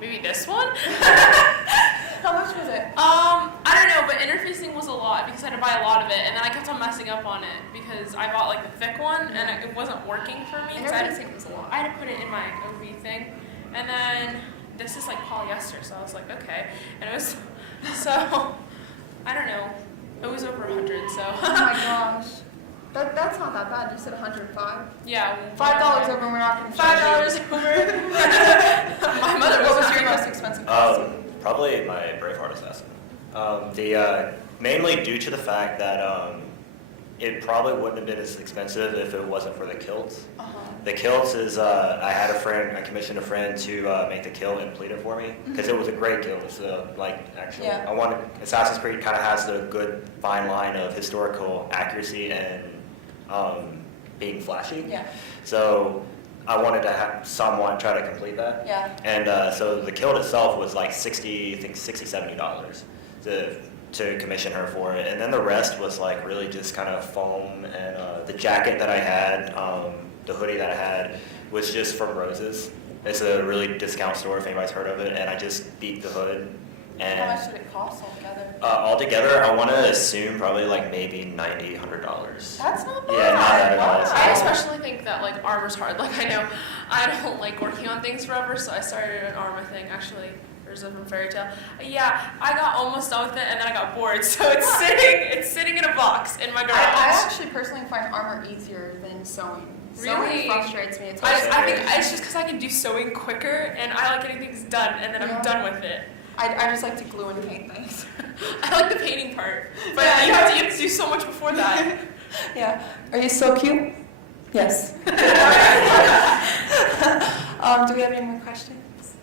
Maybe this one? How much was it? I don't know, but interfacing was a lot because I had to buy a lot of it, and then I kept on messing up on it because I bought like the thick one and it wasn't working for me. So Interfacing was a lot. I had to put it in my OV thing, and then this is like polyester, so I was like, okay, and it was so I don't know, it was over 100, so Oh my gosh. That's not that bad. You said 105. yeah, $5 over. We're not going to $5 over. My mother What was not your even- most expensive costume? Probably my Braveheart assassin. Mainly due to the fact that it probably wouldn't have been as expensive if it wasn't for the kilts. The kilts is, I had I commissioned a friend to make the kilt and pleat it for me, because it was a great kilt. It's Yeah. Assassin's Creed kind of has the good fine line of historical accuracy and being flashy. Yeah. So I wanted to have someone try to complete that. Yeah. And so the kilt itself was like $60, $70 to commission her for it. And then the rest was like really just kind of foam, and the jacket that I had, the hoodie that I had was just from Roses. It's a really discount store if anybody's heard of it, and I just beat the hood. And How much did it cost altogether? altogether, I want to assume probably like maybe $90, $100. That's not bad. Yeah, not bad at all. Wow. I especially think that like armor's hard. Like I know I don't like working on things forever, so I started an armor thing. Actually, there's a from Fairy Tale. Yeah, I got almost done with it, and then I got bored, so it's sitting in a box in my garage. I actually personally find armor easier than sewing. Sewing Really? frustrates me. I think it's just because I can do sewing quicker, and I like getting things done, and then Yeah. I'm done with it. I just like to glue and paint things. I like the painting part, but Yeah, you have to do so much before that. Yeah. Are you so cute? Yes. Do we have any more questions?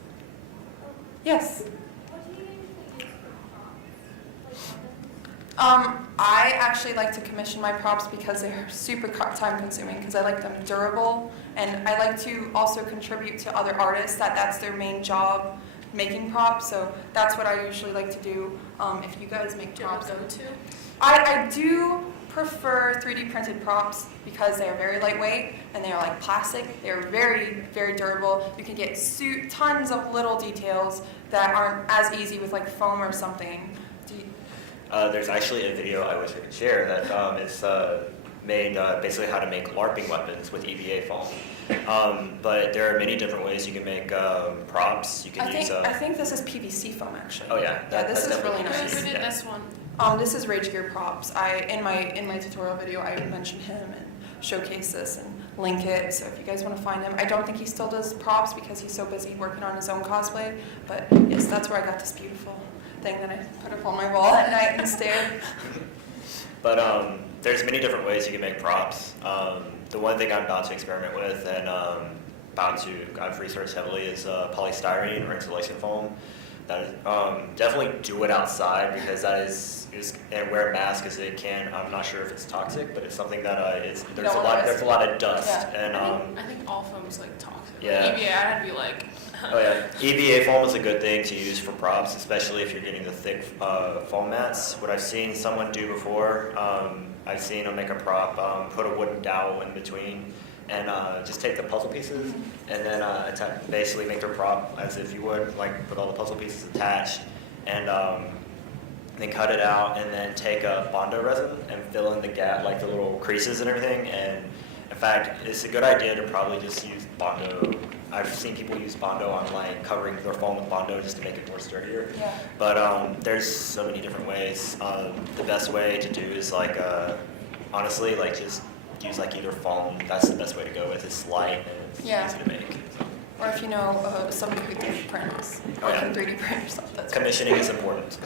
Yes. What do you usually use for props? Like I actually like to commission my props because they're super time consuming, because I like them durable, and I like to also contribute to other artists that's their main job, making props, so that's what I usually like to do. If you guys make Do you have props, a go-to? I do prefer 3D printed props because they are very lightweight and they are like plastic. They are very, very durable. You can get tons of little details that aren't as easy with like foam or something. There's actually a video I wish I could share that is made basically how to make LARPing weapons with EVA foam. But there are many different ways you can make props. You can use. I think this is PVC foam actually. Oh yeah. Yeah, this that's is really definitely- nice. Who did yeah. this one? This is Rage Gear Props. In my tutorial video I mentioned him and showcase this and link it. So if you guys want to find him, I don't think he still does props because he's so busy working on his own cosplay. But yes, that's where I got this beautiful thing that I put up on my wall at night and stare. But there's many different ways you can make props. The one thing I'm about to experiment with and I've researched heavily is polystyrene or insulation foam. That is, definitely do it outside because that is and wear a mask as it can. I'm not sure if it's toxic, but it's something that there's a lot of dust Yeah. and I think all foam's like toxic. Yeah. Like, EVA, I had to be like. oh yeah, EVA foam is a good thing to use for props, especially if you're getting the thick foam mats. What I've seen someone do before, I've seen them make a prop, put a wooden dowel in between, and just take the puzzle pieces and then basically make their prop as if you would, like with all the puzzle pieces attached, and then cut it out, and then take a Bondo resin and fill in the gap, like the little creases and everything. And in fact, it's a good idea to probably just use Bondo. I've seen people use Bondo on like covering their foam with Bondo just to make it more sturdier. Yeah. But there's so many different ways. The best way to do is like honestly, like just use like either foam. That's the best way to go with. It's light and it's Yeah. easy to make. Or if you know someone who can 3D print, Oh, or yeah. can 3D print yourself, that's Commissioning is important.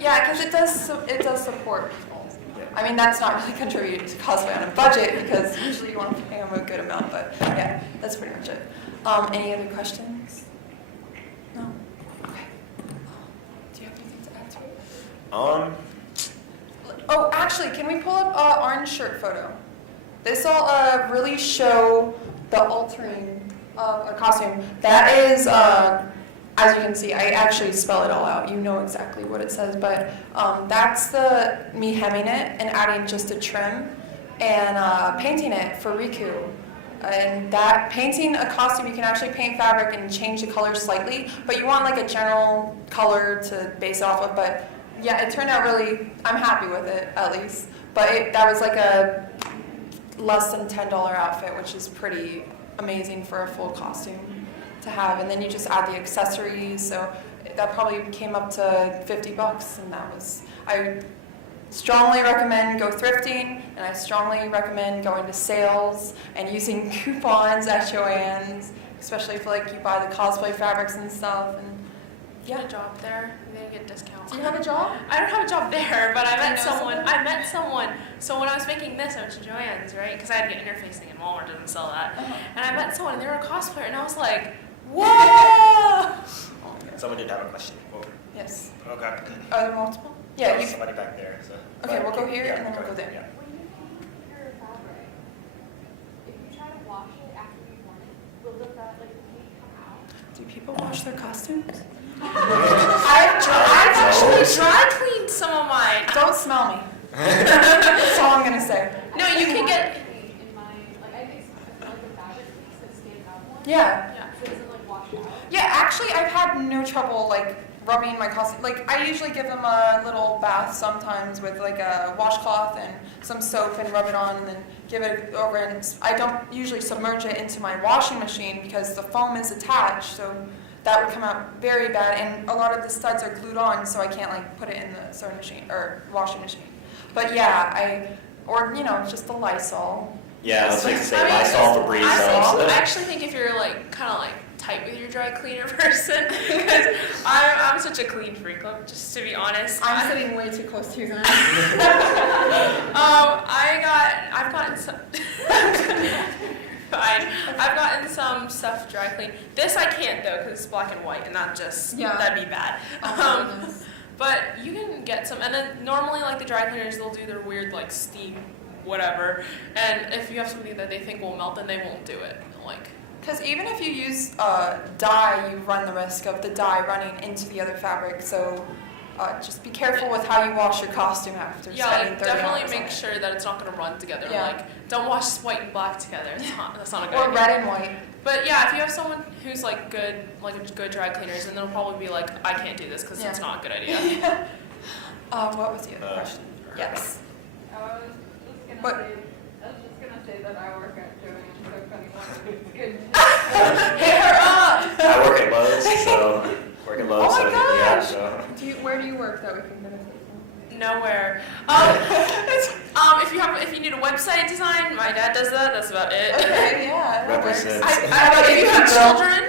Yeah, because it does support people. Yeah. I mean, that's not really contributing to cosplay on a budget because usually you want to pay them a good amount, but yeah, that's pretty much it. Any other questions? No? Okay. Do you have anything to add to it? Oh, actually, can we pull up orange shirt photo? This will really show the altering of a costume. That is, as you can see, I actually spell it all out. You know exactly what it says, but that's me hemming it and adding just a trim and painting it for Riku. And that painting a costume, you can actually paint fabric and change the color slightly, but you want like a general color to base off of. But yeah, it turned out really, I'm happy with it at least. But that was like a less than $10 outfit, which is pretty amazing for a full costume to have. And then you just add the accessories, so that probably came up to $50, and that was, I strongly recommend go thrifting, and I strongly recommend going to sales and using coupons at Joann's, especially if like you buy the cosplay fabrics and stuff. And Get a job there, you're gonna get a discount. do you have a job? I don't have a job there, but I Do you met know someone. So when I was making this, I went to Joann's, right? Because I had to get interfacing, and Walmart doesn't sell that. And I met someone, and they were a cosplayer, and I was like, whoa! Someone did have a question. Over. Yes. Okay. Are there multiple? Yeah. There's You, somebody back there. So. Okay, we'll go here, Yeah, and then we'll go there. Yeah. When you paint your fabric, if you try to wash it after you've worn it, will the paint come out? do people wash their costumes? I've actually dry cleaned some of mine. Don't smell me. That's all I'm gonna say. No, you can get. In my, I make the fabric piece that stands out more. Yeah. So it doesn't wash out. Yeah, actually, I've had no trouble rubbing my costume. I usually give them a little bath sometimes with a washcloth and some soap and rub it on and then give it over. And I don't usually submerge it into my washing machine because the foam is attached, so that would come out very bad. And a lot of the studs are glued on, so I can't put it in the sewing machine or washing machine. But yeah, just the Lysol. Yeah, I was like to say I mean, Lysol, Febreze, I actually think if you're kind of tight with your dry cleaner person, because I'm such a clean freak, just to be honest. I'm sitting way too close to you guys. I've gotten some. Fine. I've gotten some stuff dry clean. This I can't though, because it's black and white, and that'd be bad. But you can get some, and then normally the dry cleaners, they'll do their weird steam whatever, and if you have something that they think will melt, then they won't do it. Because even if you use dye, you run the risk of the dye running into the other fabric. So just be careful with how you wash your costume after spending 30 hours definitely on make it. sure that it's not going to run together. Yeah. Don't wash white and black together. That's not a good Or idea. red and white. But yeah, if you have someone who's a good dry cleaners, then they'll probably be I can't do this because Yeah. it's not a good idea. What was the other question? Yes. I was just What? gonna say that I work at Joann's, so if anyone is good. Hit her up! I work at Lowe's, so work at Lowe's. Oh my so, gosh! Yeah, so. Where do you work that we can benefit from? Nowhere. If you need a website design, my dad does that. That's about it. Okay, yeah. that works. Represents. How about If you have children,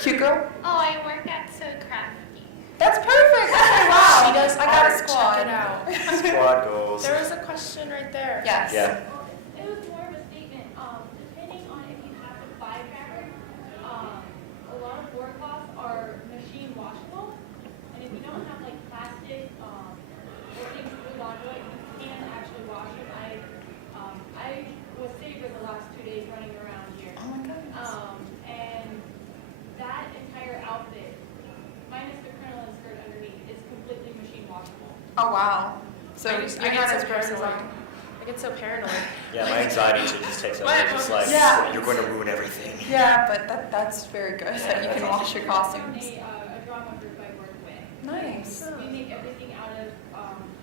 Cute girl? Oh, I work at So Crafty. That's perfect! Okay, wow. she does. I got a art. squad. Check it out. Squad goals. There was a question right there. Yes. Yeah. It was more of a statement, depending on if you have to buy fabric, a lot of board cloths are machine washable, and if you don't have plastic, or things glued onto it, you can actually wash it. I was sick for the last 2 days running around here. Oh my goodness. And that entire outfit, minus the crinoline skirt underneath, is completely machine washable. Oh wow. So I you're get not so as gross as I paranoid. am. I get so paranoid. Yeah, my anxiety too just takes over. My- Just Yeah. you're going to ruin everything. Yeah, but that's very good that you can wash your costumes. A drama group I work with. Nice. We make everything out of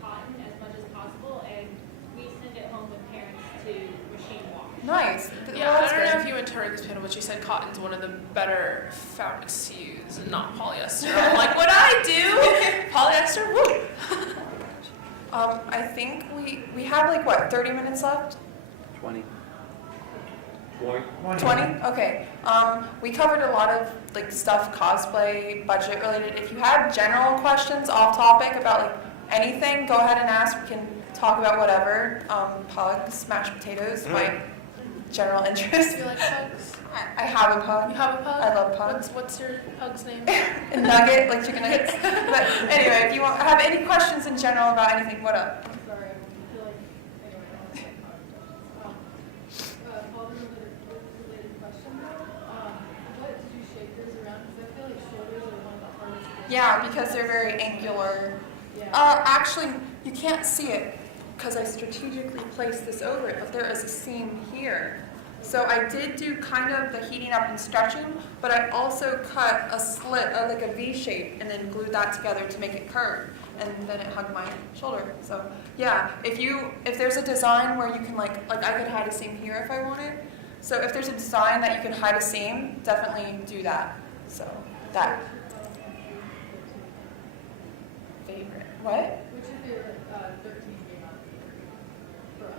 cotton as much as possible, and we send it home with parents to machine wash. Nice. Yeah, Well, I that's don't know good. if you went to her this panel, but she said cotton's one of the better fabrics to use, and not polyester. I'm like, what I do? Polyester, woo! I think we have like what, 30 minutes left? 20. 20? Okay. We covered a lot of like stuff cosplay, budget related. If you have general questions off topic about like anything, go ahead and ask. We can talk about whatever. Pugs, mashed potatoes, my general interest. Do you like pugs? I have a pug. You have a pug? I love pugs. What's your pug's name? A nugget, like chicken nuggets. But anyway, if you have any questions in general about anything, what up? I'm sorry, I feel like, anyway, I don't want to say questions. Following a related question, what did you shape yours around? Because I feel like shoulders are one of the hardest. to get. Yeah, because they're very angular. Yeah. Actually, you can't see it because I strategically placed this over it, but there is a seam here. So I did do kind of the heating up and stretching, but I also cut a slit, like a V shape, and then glued that together to make it curve, and then it hugged my shoulder. So yeah, if there's a design where you can like I could hide a seam here if I wanted. So if there's a design that you can hide a seam, definitely do that. So that. Favorite. What? What's your favorite 13 game on for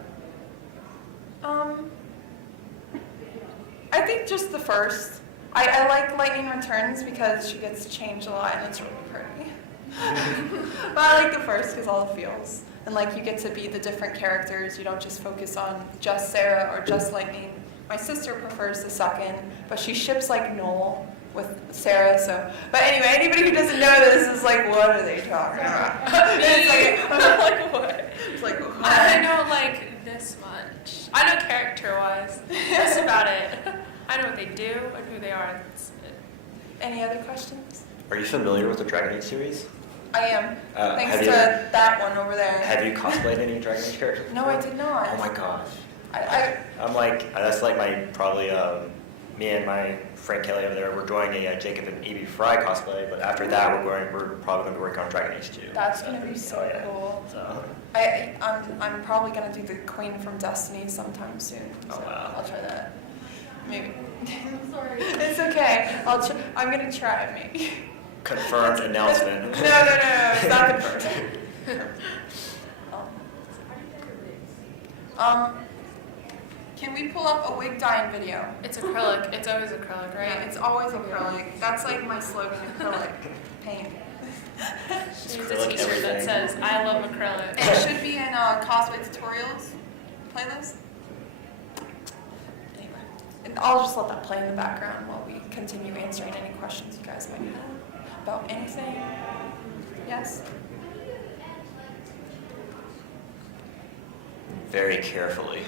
I think just the first. I like Lightning Returns because she gets changed a lot and it's really pretty. But I like the first because all the feels. And like you get to be the different characters. You don't just focus on just Sarah or just Lightning. My sister prefers the second, but she ships like Noel with Sarah, so. But anyway, anybody who doesn't know this is like, what are they talking about? It's like, Like what? it's like, I know like this much. I know character-wise. That's about it. I know what they do and who they are. That's it. Any other questions? Are you familiar with the Dragon Age series? I am. Thanks have to you- that one over there. Have you cosplayed any Dragon Age characters? No, I did not. Oh my gosh. I I'm like, that's like my, probably, me and my friend Kelly over there, we're doing a Jacob and Evie Fry cosplay, but after that, we're probably going to work on Dragon Age 2. that's gonna be so Oh, yeah. cool. So, I'm probably gonna do the Queen from Destiny sometime soon. Oh, So wow. I'll try that. Maybe. I'm sorry. It's okay. I'm gonna try maybe. confirmed announcement. No, it's not confirmed. Can we pull up a wig dyeing video? It's acrylic. It's always acrylic, Right, right? it's always acrylic. That's like my slogan, acrylic paint. She needs a Acrylic t-shirt that everything. says, I love acrylic. It should be in cosplay tutorials playlist. Anyway, and I'll just let that play in the background while we continue answering any questions you guys might have about anything. Yes? Very carefully.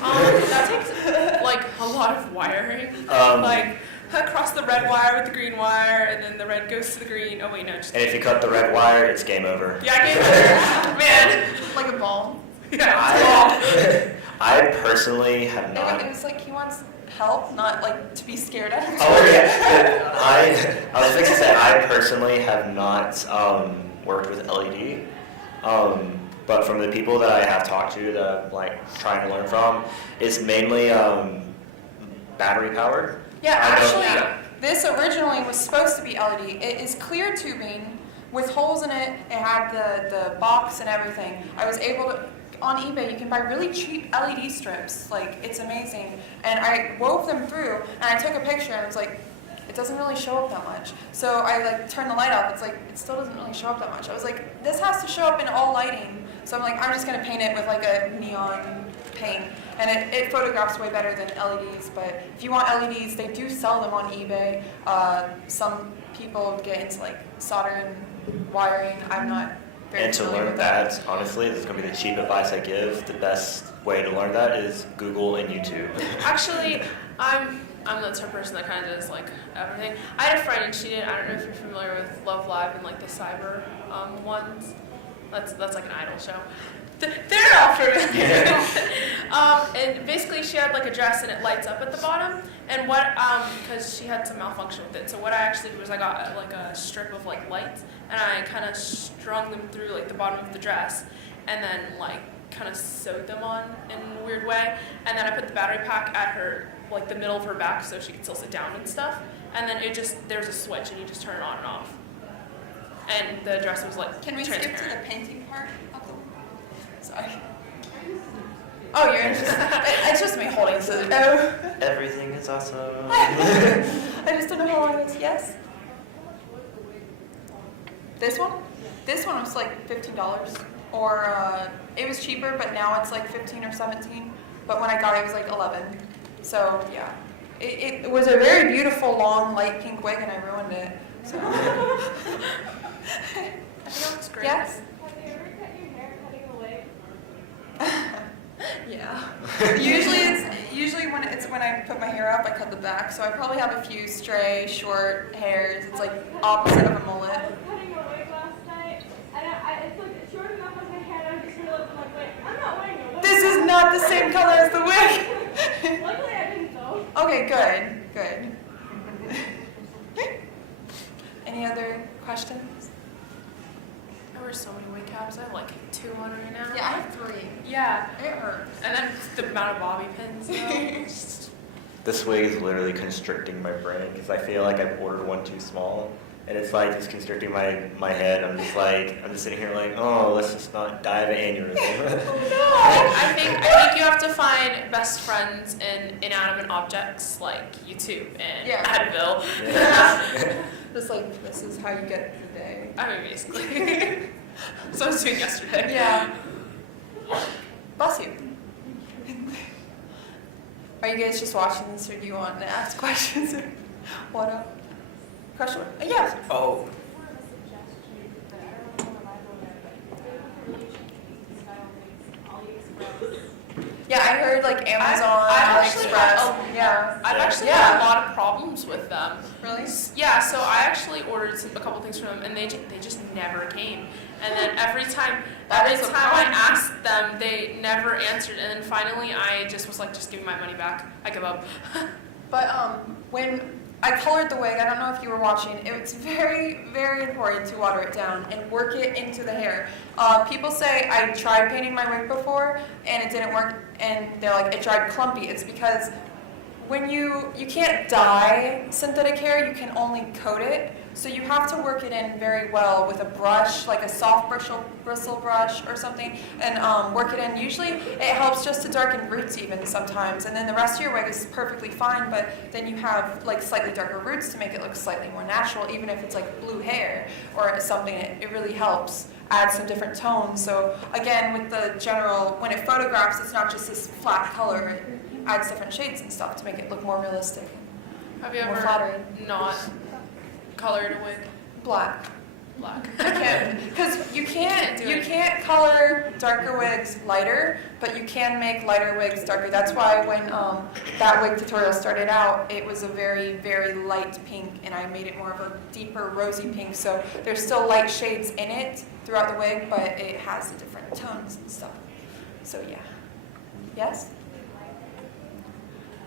That takes like a lot of wiring. Like across the red wire with the green wire, and then the red goes to the green. Oh wait, no, just And if you cut the red wire, it's game over. yeah, game over. Man. Like a ball. Yeah. I personally have It not. was like he wants help, not like to be scared at him. Oh yeah. I was fixing to say I personally have not worked with LED. But from the people that I have talked to that I'm like trying to learn from, it's mainly battery powered. Yeah, I know- actually, this originally was supposed to be LED. It is clear tubing with holes in it. It had the box and everything. I was able to, on eBay, you can buy really cheap LED strips. Like, it's amazing. And I wove them through, and I took a picture, and I was like, it doesn't really show up that much. So I like turned the light off. It's like, it still doesn't really show up that much. I was like, this has to show up in all lighting. So I'm like, I'm just gonna paint it with like a neon paint. And it photographs way better than LEDs, but if you want LEDs, they do sell them on eBay. Some people get into like soldering, wiring. I'm not very And to familiar learn with that, honestly, this is going to be the cheap advice I give. The best way to learn that is Google and YouTube. Actually, I'm the type of person that kind of does like everything. I had a friend and she did. I don't know if you're familiar with Love Live and like the cyber ones. That's like an idol show. They're all familiar. And basically she had like a dress and it lights up at the bottom. And what, because she had some malfunction with it. So what I actually did was I got like a strip of like lights and I kind of strung them through like the bottom of the dress and then like kind of sewed them on in a weird way. And then I put the battery pack at her, like the middle of her back so she could still sit down and stuff. And then there's a switch and you just turn it on and off. And the dress was like Can we skip transparent. to the painting part of the? Sorry. Oh, you're interested. It's just me holding scissors. Oh. Everything is awesome. I just don't know how long it is. Yes. This one? This one was like $15, or it was cheaper, but now it's like 15 or 17. But when I got it, it was like 11. So yeah, it was a very beautiful long light pink wig, and I ruined it. So. I think it looks great. Yes. Have you ever cut your hair cutting a wig? Yeah. usually when I put my hair up, I cut the back. So I probably have a few stray short hairs. It's like opposite of a mullet. I was cutting a wig last night, and it's like short enough as my hair, and I just realized, I'm like, wait, I'm not wearing a wig. This is not the same color as the wig. Luckily, I didn't though. Okay, good. Any other questions? There were so many wig caps. I have like 2 on right now. Yeah, I have 3. Yeah. It hurts. And then the amount of bobby pins. You know, just, This wig is literally constricting my brain because I feel like I've ordered one too small, and it's like just constricting my head. I'm just sitting here like, oh, let's just not die of an aneurysm. I think you have to find best friends in inanimate objects like YouTube and Yeah. Advil. Yeah. Just like, this is how you get through the day. I mean, basically. So I was doing yesterday. Yeah. Bless you. Are you guys just watching this, or do you want to ask questions? What up? Question? Yeah. Oh. I have a suggestion, but I don't know if I go there, but they really cheap style wigs, AliExpress. Yeah, I heard like Amazon, I've actually had AliExpress. Yeah. I've actually Yeah. had a lot of problems with them. Really? Yeah, so I actually ordered a couple things from them, and they just never came. And then every time That I is a asked them, they never answered. And then finally, I just was like, just give me my money back. I give up. But when I colored the wig, I don't know if you were watching, it's very, very important to water it down and work it into the hair. People say I tried painting my wig before and it didn't work, and they're like, it dried clumpy. It's because when you can't dye synthetic hair, you can only coat it. So you have to work it in very well with a brush, like a soft bristle brush or something, and work it in. Usually it helps just to darken roots even sometimes, and then the rest of your wig is perfectly fine, but then you have like slightly darker roots to make it look slightly more natural, even if it's like blue hair or something. It really helps add some different tones. So again, with the general, when it photographs, it's not just this flat color. It adds different shades and stuff to make it look more realistic. Have you More ever flattering. not colored a wig Black. black? Because you Can't do it. can't color darker wigs lighter, but you can make lighter wigs darker. That's why when that wig tutorial started out, it was a very, very light pink, and I made it more of a deeper rosy pink. So there's still light shades in it throughout the wig, but it has the different tones and stuff. So yeah. Yes?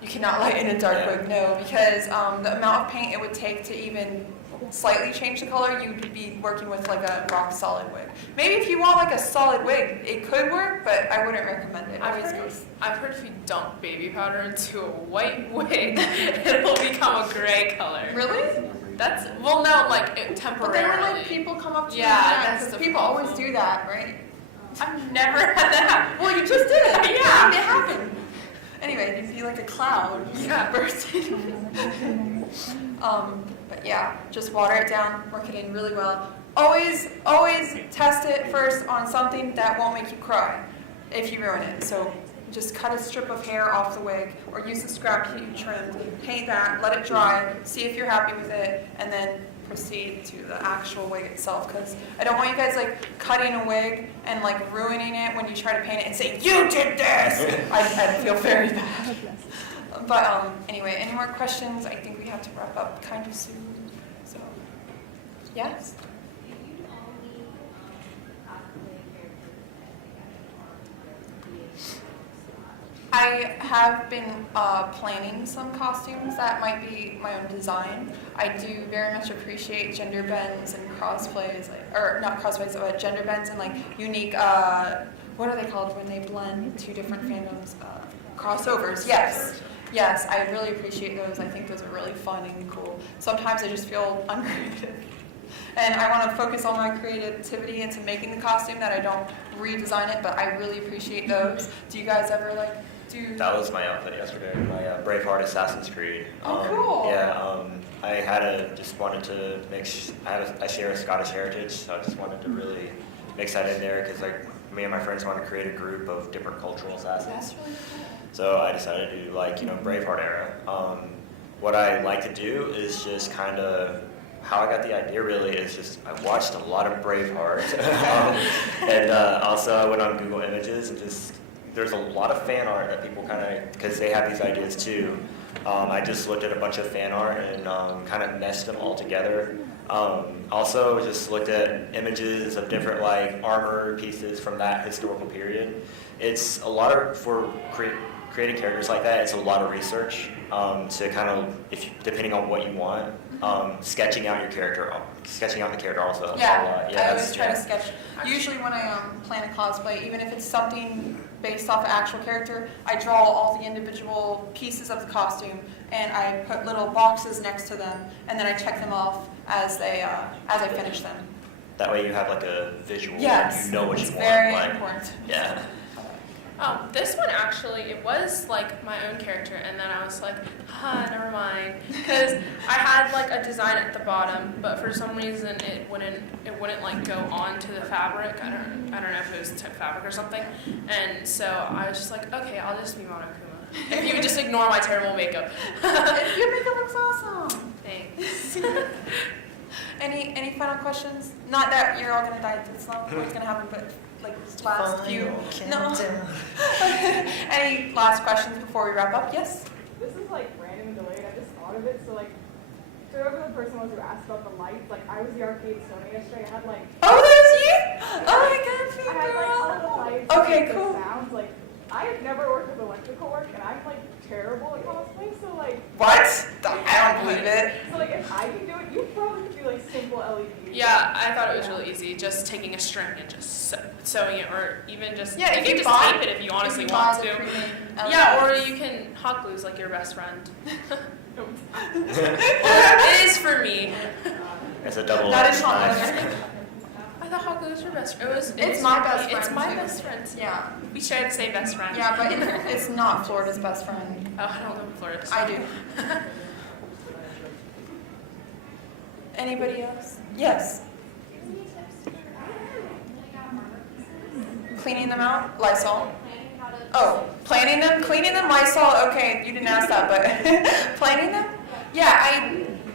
You cannot lighten a dark wig, no, because the amount of paint it would take to even slightly change the color, you'd be working with like a rock solid wig. Maybe if you want like a solid wig, it could work, but I wouldn't recommend it. I've heard if you dump baby powder into a white wig, it'll become a gray color. Really? Well, no, like But then temporarily. when like people come up to Yeah, you, that's because the people always problem. do that, right? I've never had that happen. Well, you just did it. Yeah. It happened. Anyway, you'd be like a cloud. Yeah. Bursting. But yeah, just water it down, work it in really well. Always test it first on something that won't make you cry if you ruin it. So just cut a strip of hair off the wig, or use the scrap you trimmed, paint that, let it dry, see if you're happy with it, and then proceed to the actual wig itself. Because I don't want you guys like cutting a wig and like ruining it when you try to paint it and say, "You did this!" I feel very bad. But anyway, any more questions? I think we have to wrap up kind of soon. So, yes? Do you only cosplay I have been planning some costumes that might be my own design. I do very much appreciate gender bends and cosplays, or not cosplays, but gender bends and like unique, what are they called when they blend two different fandoms? Crossovers, yes. Yes, I really appreciate those. I think those are really fun and cool. Sometimes I just feel uncreative. And I want to focus all my creativity into making the costume that I don't redesign it, but I really appreciate those. Do you guys ever like do? That was my outfit yesterday, my Braveheart Assassin's Creed. Oh, cool. Yeah, I just wanted to I share a Scottish heritage, so I just wanted to really mix that in there because like me and my friends want to create a group of different cultural assassins. That's really cool. So I decided to do like, Braveheart era. What I like to do is just kind of, how I got the idea really is just, I watched a lot of Braveheart. And also I went on Google Images and there's a lot of fan art that people kind of, because they have these ideas too. I just looked at a bunch of fan art and kind of meshed them all together. Also just looked at images of different like armor pieces from that historical period. It's a lot of, for creating characters like that, it's a lot of research to kind of, depending on what you want, sketching out the character also helps a lot. I always try to sketch. Usually when I plan a cosplay, even if it's something based off an actual character, I draw all the individual pieces of the costume and I put little boxes next to them, and then I check them off as I finish them. That way you have like a visual, yes, you know what you it's want. very like, important. Yeah. This one actually, it was like my own character, and then I was like, never mind, because I had like a design at the bottom, but for some reason it wouldn't like go onto the fabric. I don't know if it was tip fabric or something, and so I was just like, okay, I'll just be Monokuma. If you would just ignore my terrible makeup. Your makeup looks awesome. Thanks. Any final questions? Not that you're all gonna die. It's not what's gonna happen, but like last few. No. Any last questions before we wrap up? Yes. This is like random and delayed. I just thought of it. So like, whoever the person was who asked about the lights, like I was the arcade Sony yesterday. I had like. Oh, there's you. Oh my God, I had like all the lights. Okay, and cool. The sounds like. I have never worked with electrical work, and I'm like terrible at cosplay. So like. What? I don't believe it. So like, if I can do it, you probably could do like simple LEDs. Yeah, I thought it was really easy. Just taking a string and just sewing it, or even just you if can just tape it if you honestly want to. Yeah, or you can hot glue's like your best friend. It is for me. It's a double. That is hot. I thought hot glue was your best friend. It's my best friend. It's my too. best friend. Yeah. We share the same best friend. Yeah, but it's not Florida's best friend. Oh, I don't know Florida's. I do. Anybody else? Yes. Cleaning them out? Lysol? Oh, planning them? Cleaning them? Lysol? Okay, you didn't ask that, but planning them? Yeah,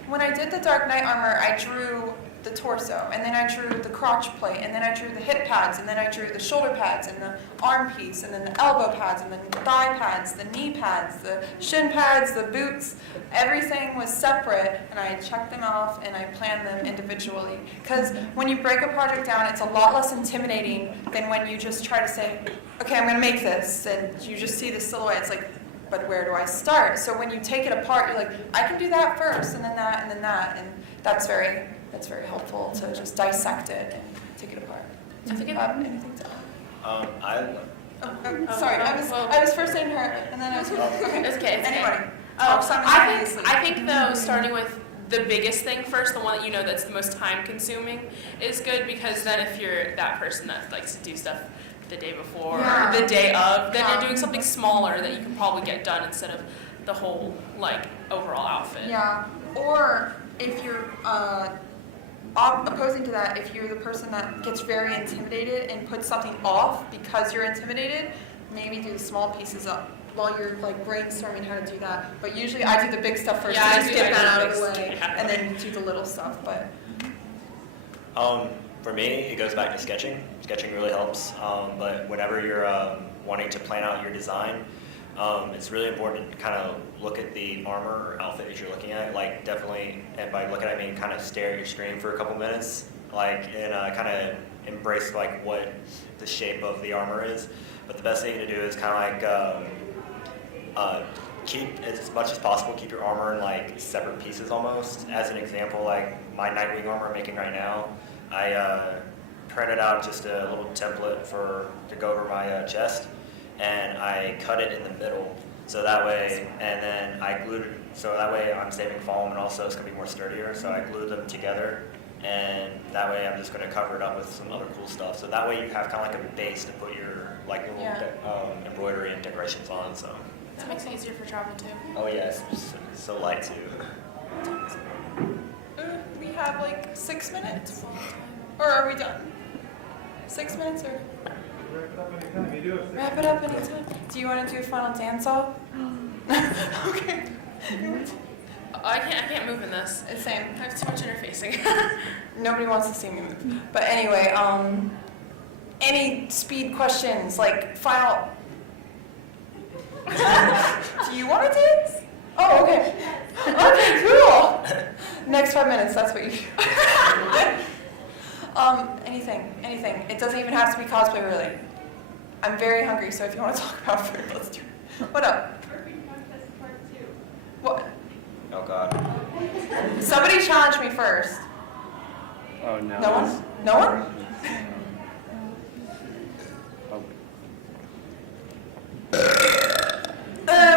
when I did the Dark Knight armor, I drew the torso, and then I drew the crotch plate, and then I drew the hip pads, and then I drew the shoulder pads, and the arm piece, and then the elbow pads, and then the thigh pads, the knee pads, the shin pads, the boots. Everything was separate, and I checked them off, and I planned them individually. Because when you break a project down, it's a lot less intimidating than when you just try to say, okay, I'm going to make this, and you just see the silhouette. It's like, but where do I start? So when you take it apart, you're like, I can do that first, and then that, and then that, and that's very helpful to just dissect it and take it apart. I think Anything to add? Sorry, I was first saying her, and then I was. It's okay. Anybody? I think though, starting with the biggest thing first, the one that you know that's the most time consuming, is good, because then if you're that person that likes to do stuff the day before or the day of, then you're doing something smaller that you can probably get done instead of the whole like overall outfit. Yeah. Or if you're opposing to that, if you're the person that gets very intimidated and puts something off because you're intimidated, maybe do the small pieces up while you're like brainstorming how to do that. But usually I do the big stuff first, Yeah, just get that out of the big way, stuff. and then do the little stuff. But For me, it goes back to sketching. Sketching really helps, but whenever you're wanting to plan out your design, it's really important to kind of look at the armor or outfit that you're looking at. Like definitely, and by looking at it, I mean kind of stare at your screen for a couple minutes, like, and kind of embrace like what the shape of the armor is. But the best thing to do is kind of like keep as much as possible, keep your armor in like separate pieces almost. As an example, like my Nightwing armor I'm making right now, I printed out just a little template to go over my chest, and I cut it in the middle. So that way, and then I glued it, so that way I'm saving foam and also it's gonna be more sturdier. So I glued them together, and that way I'm just gonna cover it up with some other cool stuff. So that way you have kind of like a base to put your like little embroidery and decorations on. So. That makes it easier for travel too. Oh yeah, it's so light too. We have like 6 minutes, or are we done? 6 minutes or? Wrap it up anytime. Do you want to do a final dance off? Okay. I can't move in this. Same. I have too much interfacing. Nobody wants to see me move. But anyway, any speed questions, like final? Do you want to dance? Oh, okay. Okay, cool. Next 5 minutes, that's what you anything. It doesn't even have to be cosplay, really. I'm very hungry, so if you want to talk about food, let's do it. What up? Burping contest part 2. What? Oh god. Somebody challenge me first. Oh no. No one? No one?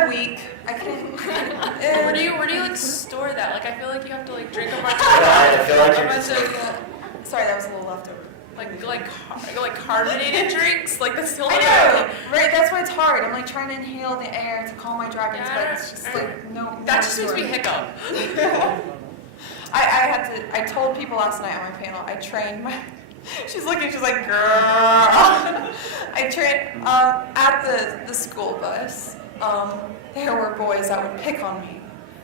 Weak. I couldn't. Where do you like store that? Like I feel like you have to like drink a bunch of Yeah, I feel like a you're bunch just of Sorry, that was a little leftover. like carbonated drinks. Like that's the only I way. know, right? That's why it's hard. I'm like trying to inhale the air to calm my dragons, Yeah, but it's just like no. That just makes me hiccup. I told people last night on my panel. I trained my. She's looking. She's like, girl. I trained at the school bus. There were boys that would pick on me,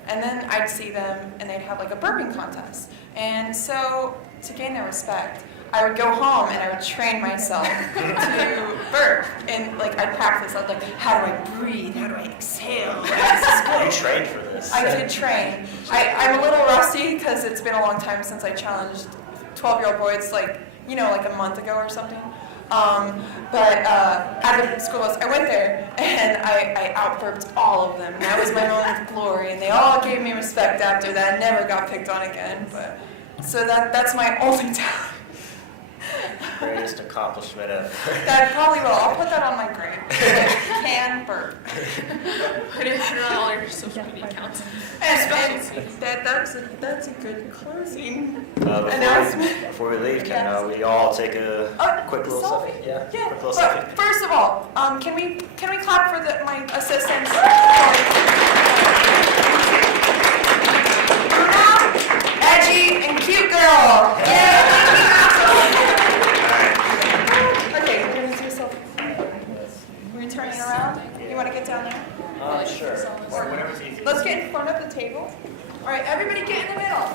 and then I'd see them, and they'd have like a burping contest. And so to gain their respect, I would go home and I would train myself to burp, and like I'd practice. I'd like, how do I breathe? How do I exhale? you trained for this. I did train. I'm a little rusty because it's been a long time since I challenged 12-year-old boys, like a month ago or something. But at the school bus, I went there and I out-burped all of them. And that was my moment of glory, and they all gave me respect after that. Never got picked on again. But so that's my only talent. Greatest accomplishment ever. That probably will. I'll put that on my grade. Can burp. Put it on all your social media accounts. And that's a good closing. Before we leave, can we all take a quick little selfie? selfie? Yeah, Yeah. quick little But selfie. first of all, can we clap for my assistants? Edgy and cute girl. Yeah. Okay, we're gonna do a selfie. We're turning around. You want to get down there? Sure. Or whatever's easiest. Let's get in front of the table. All right, everybody get in the middle.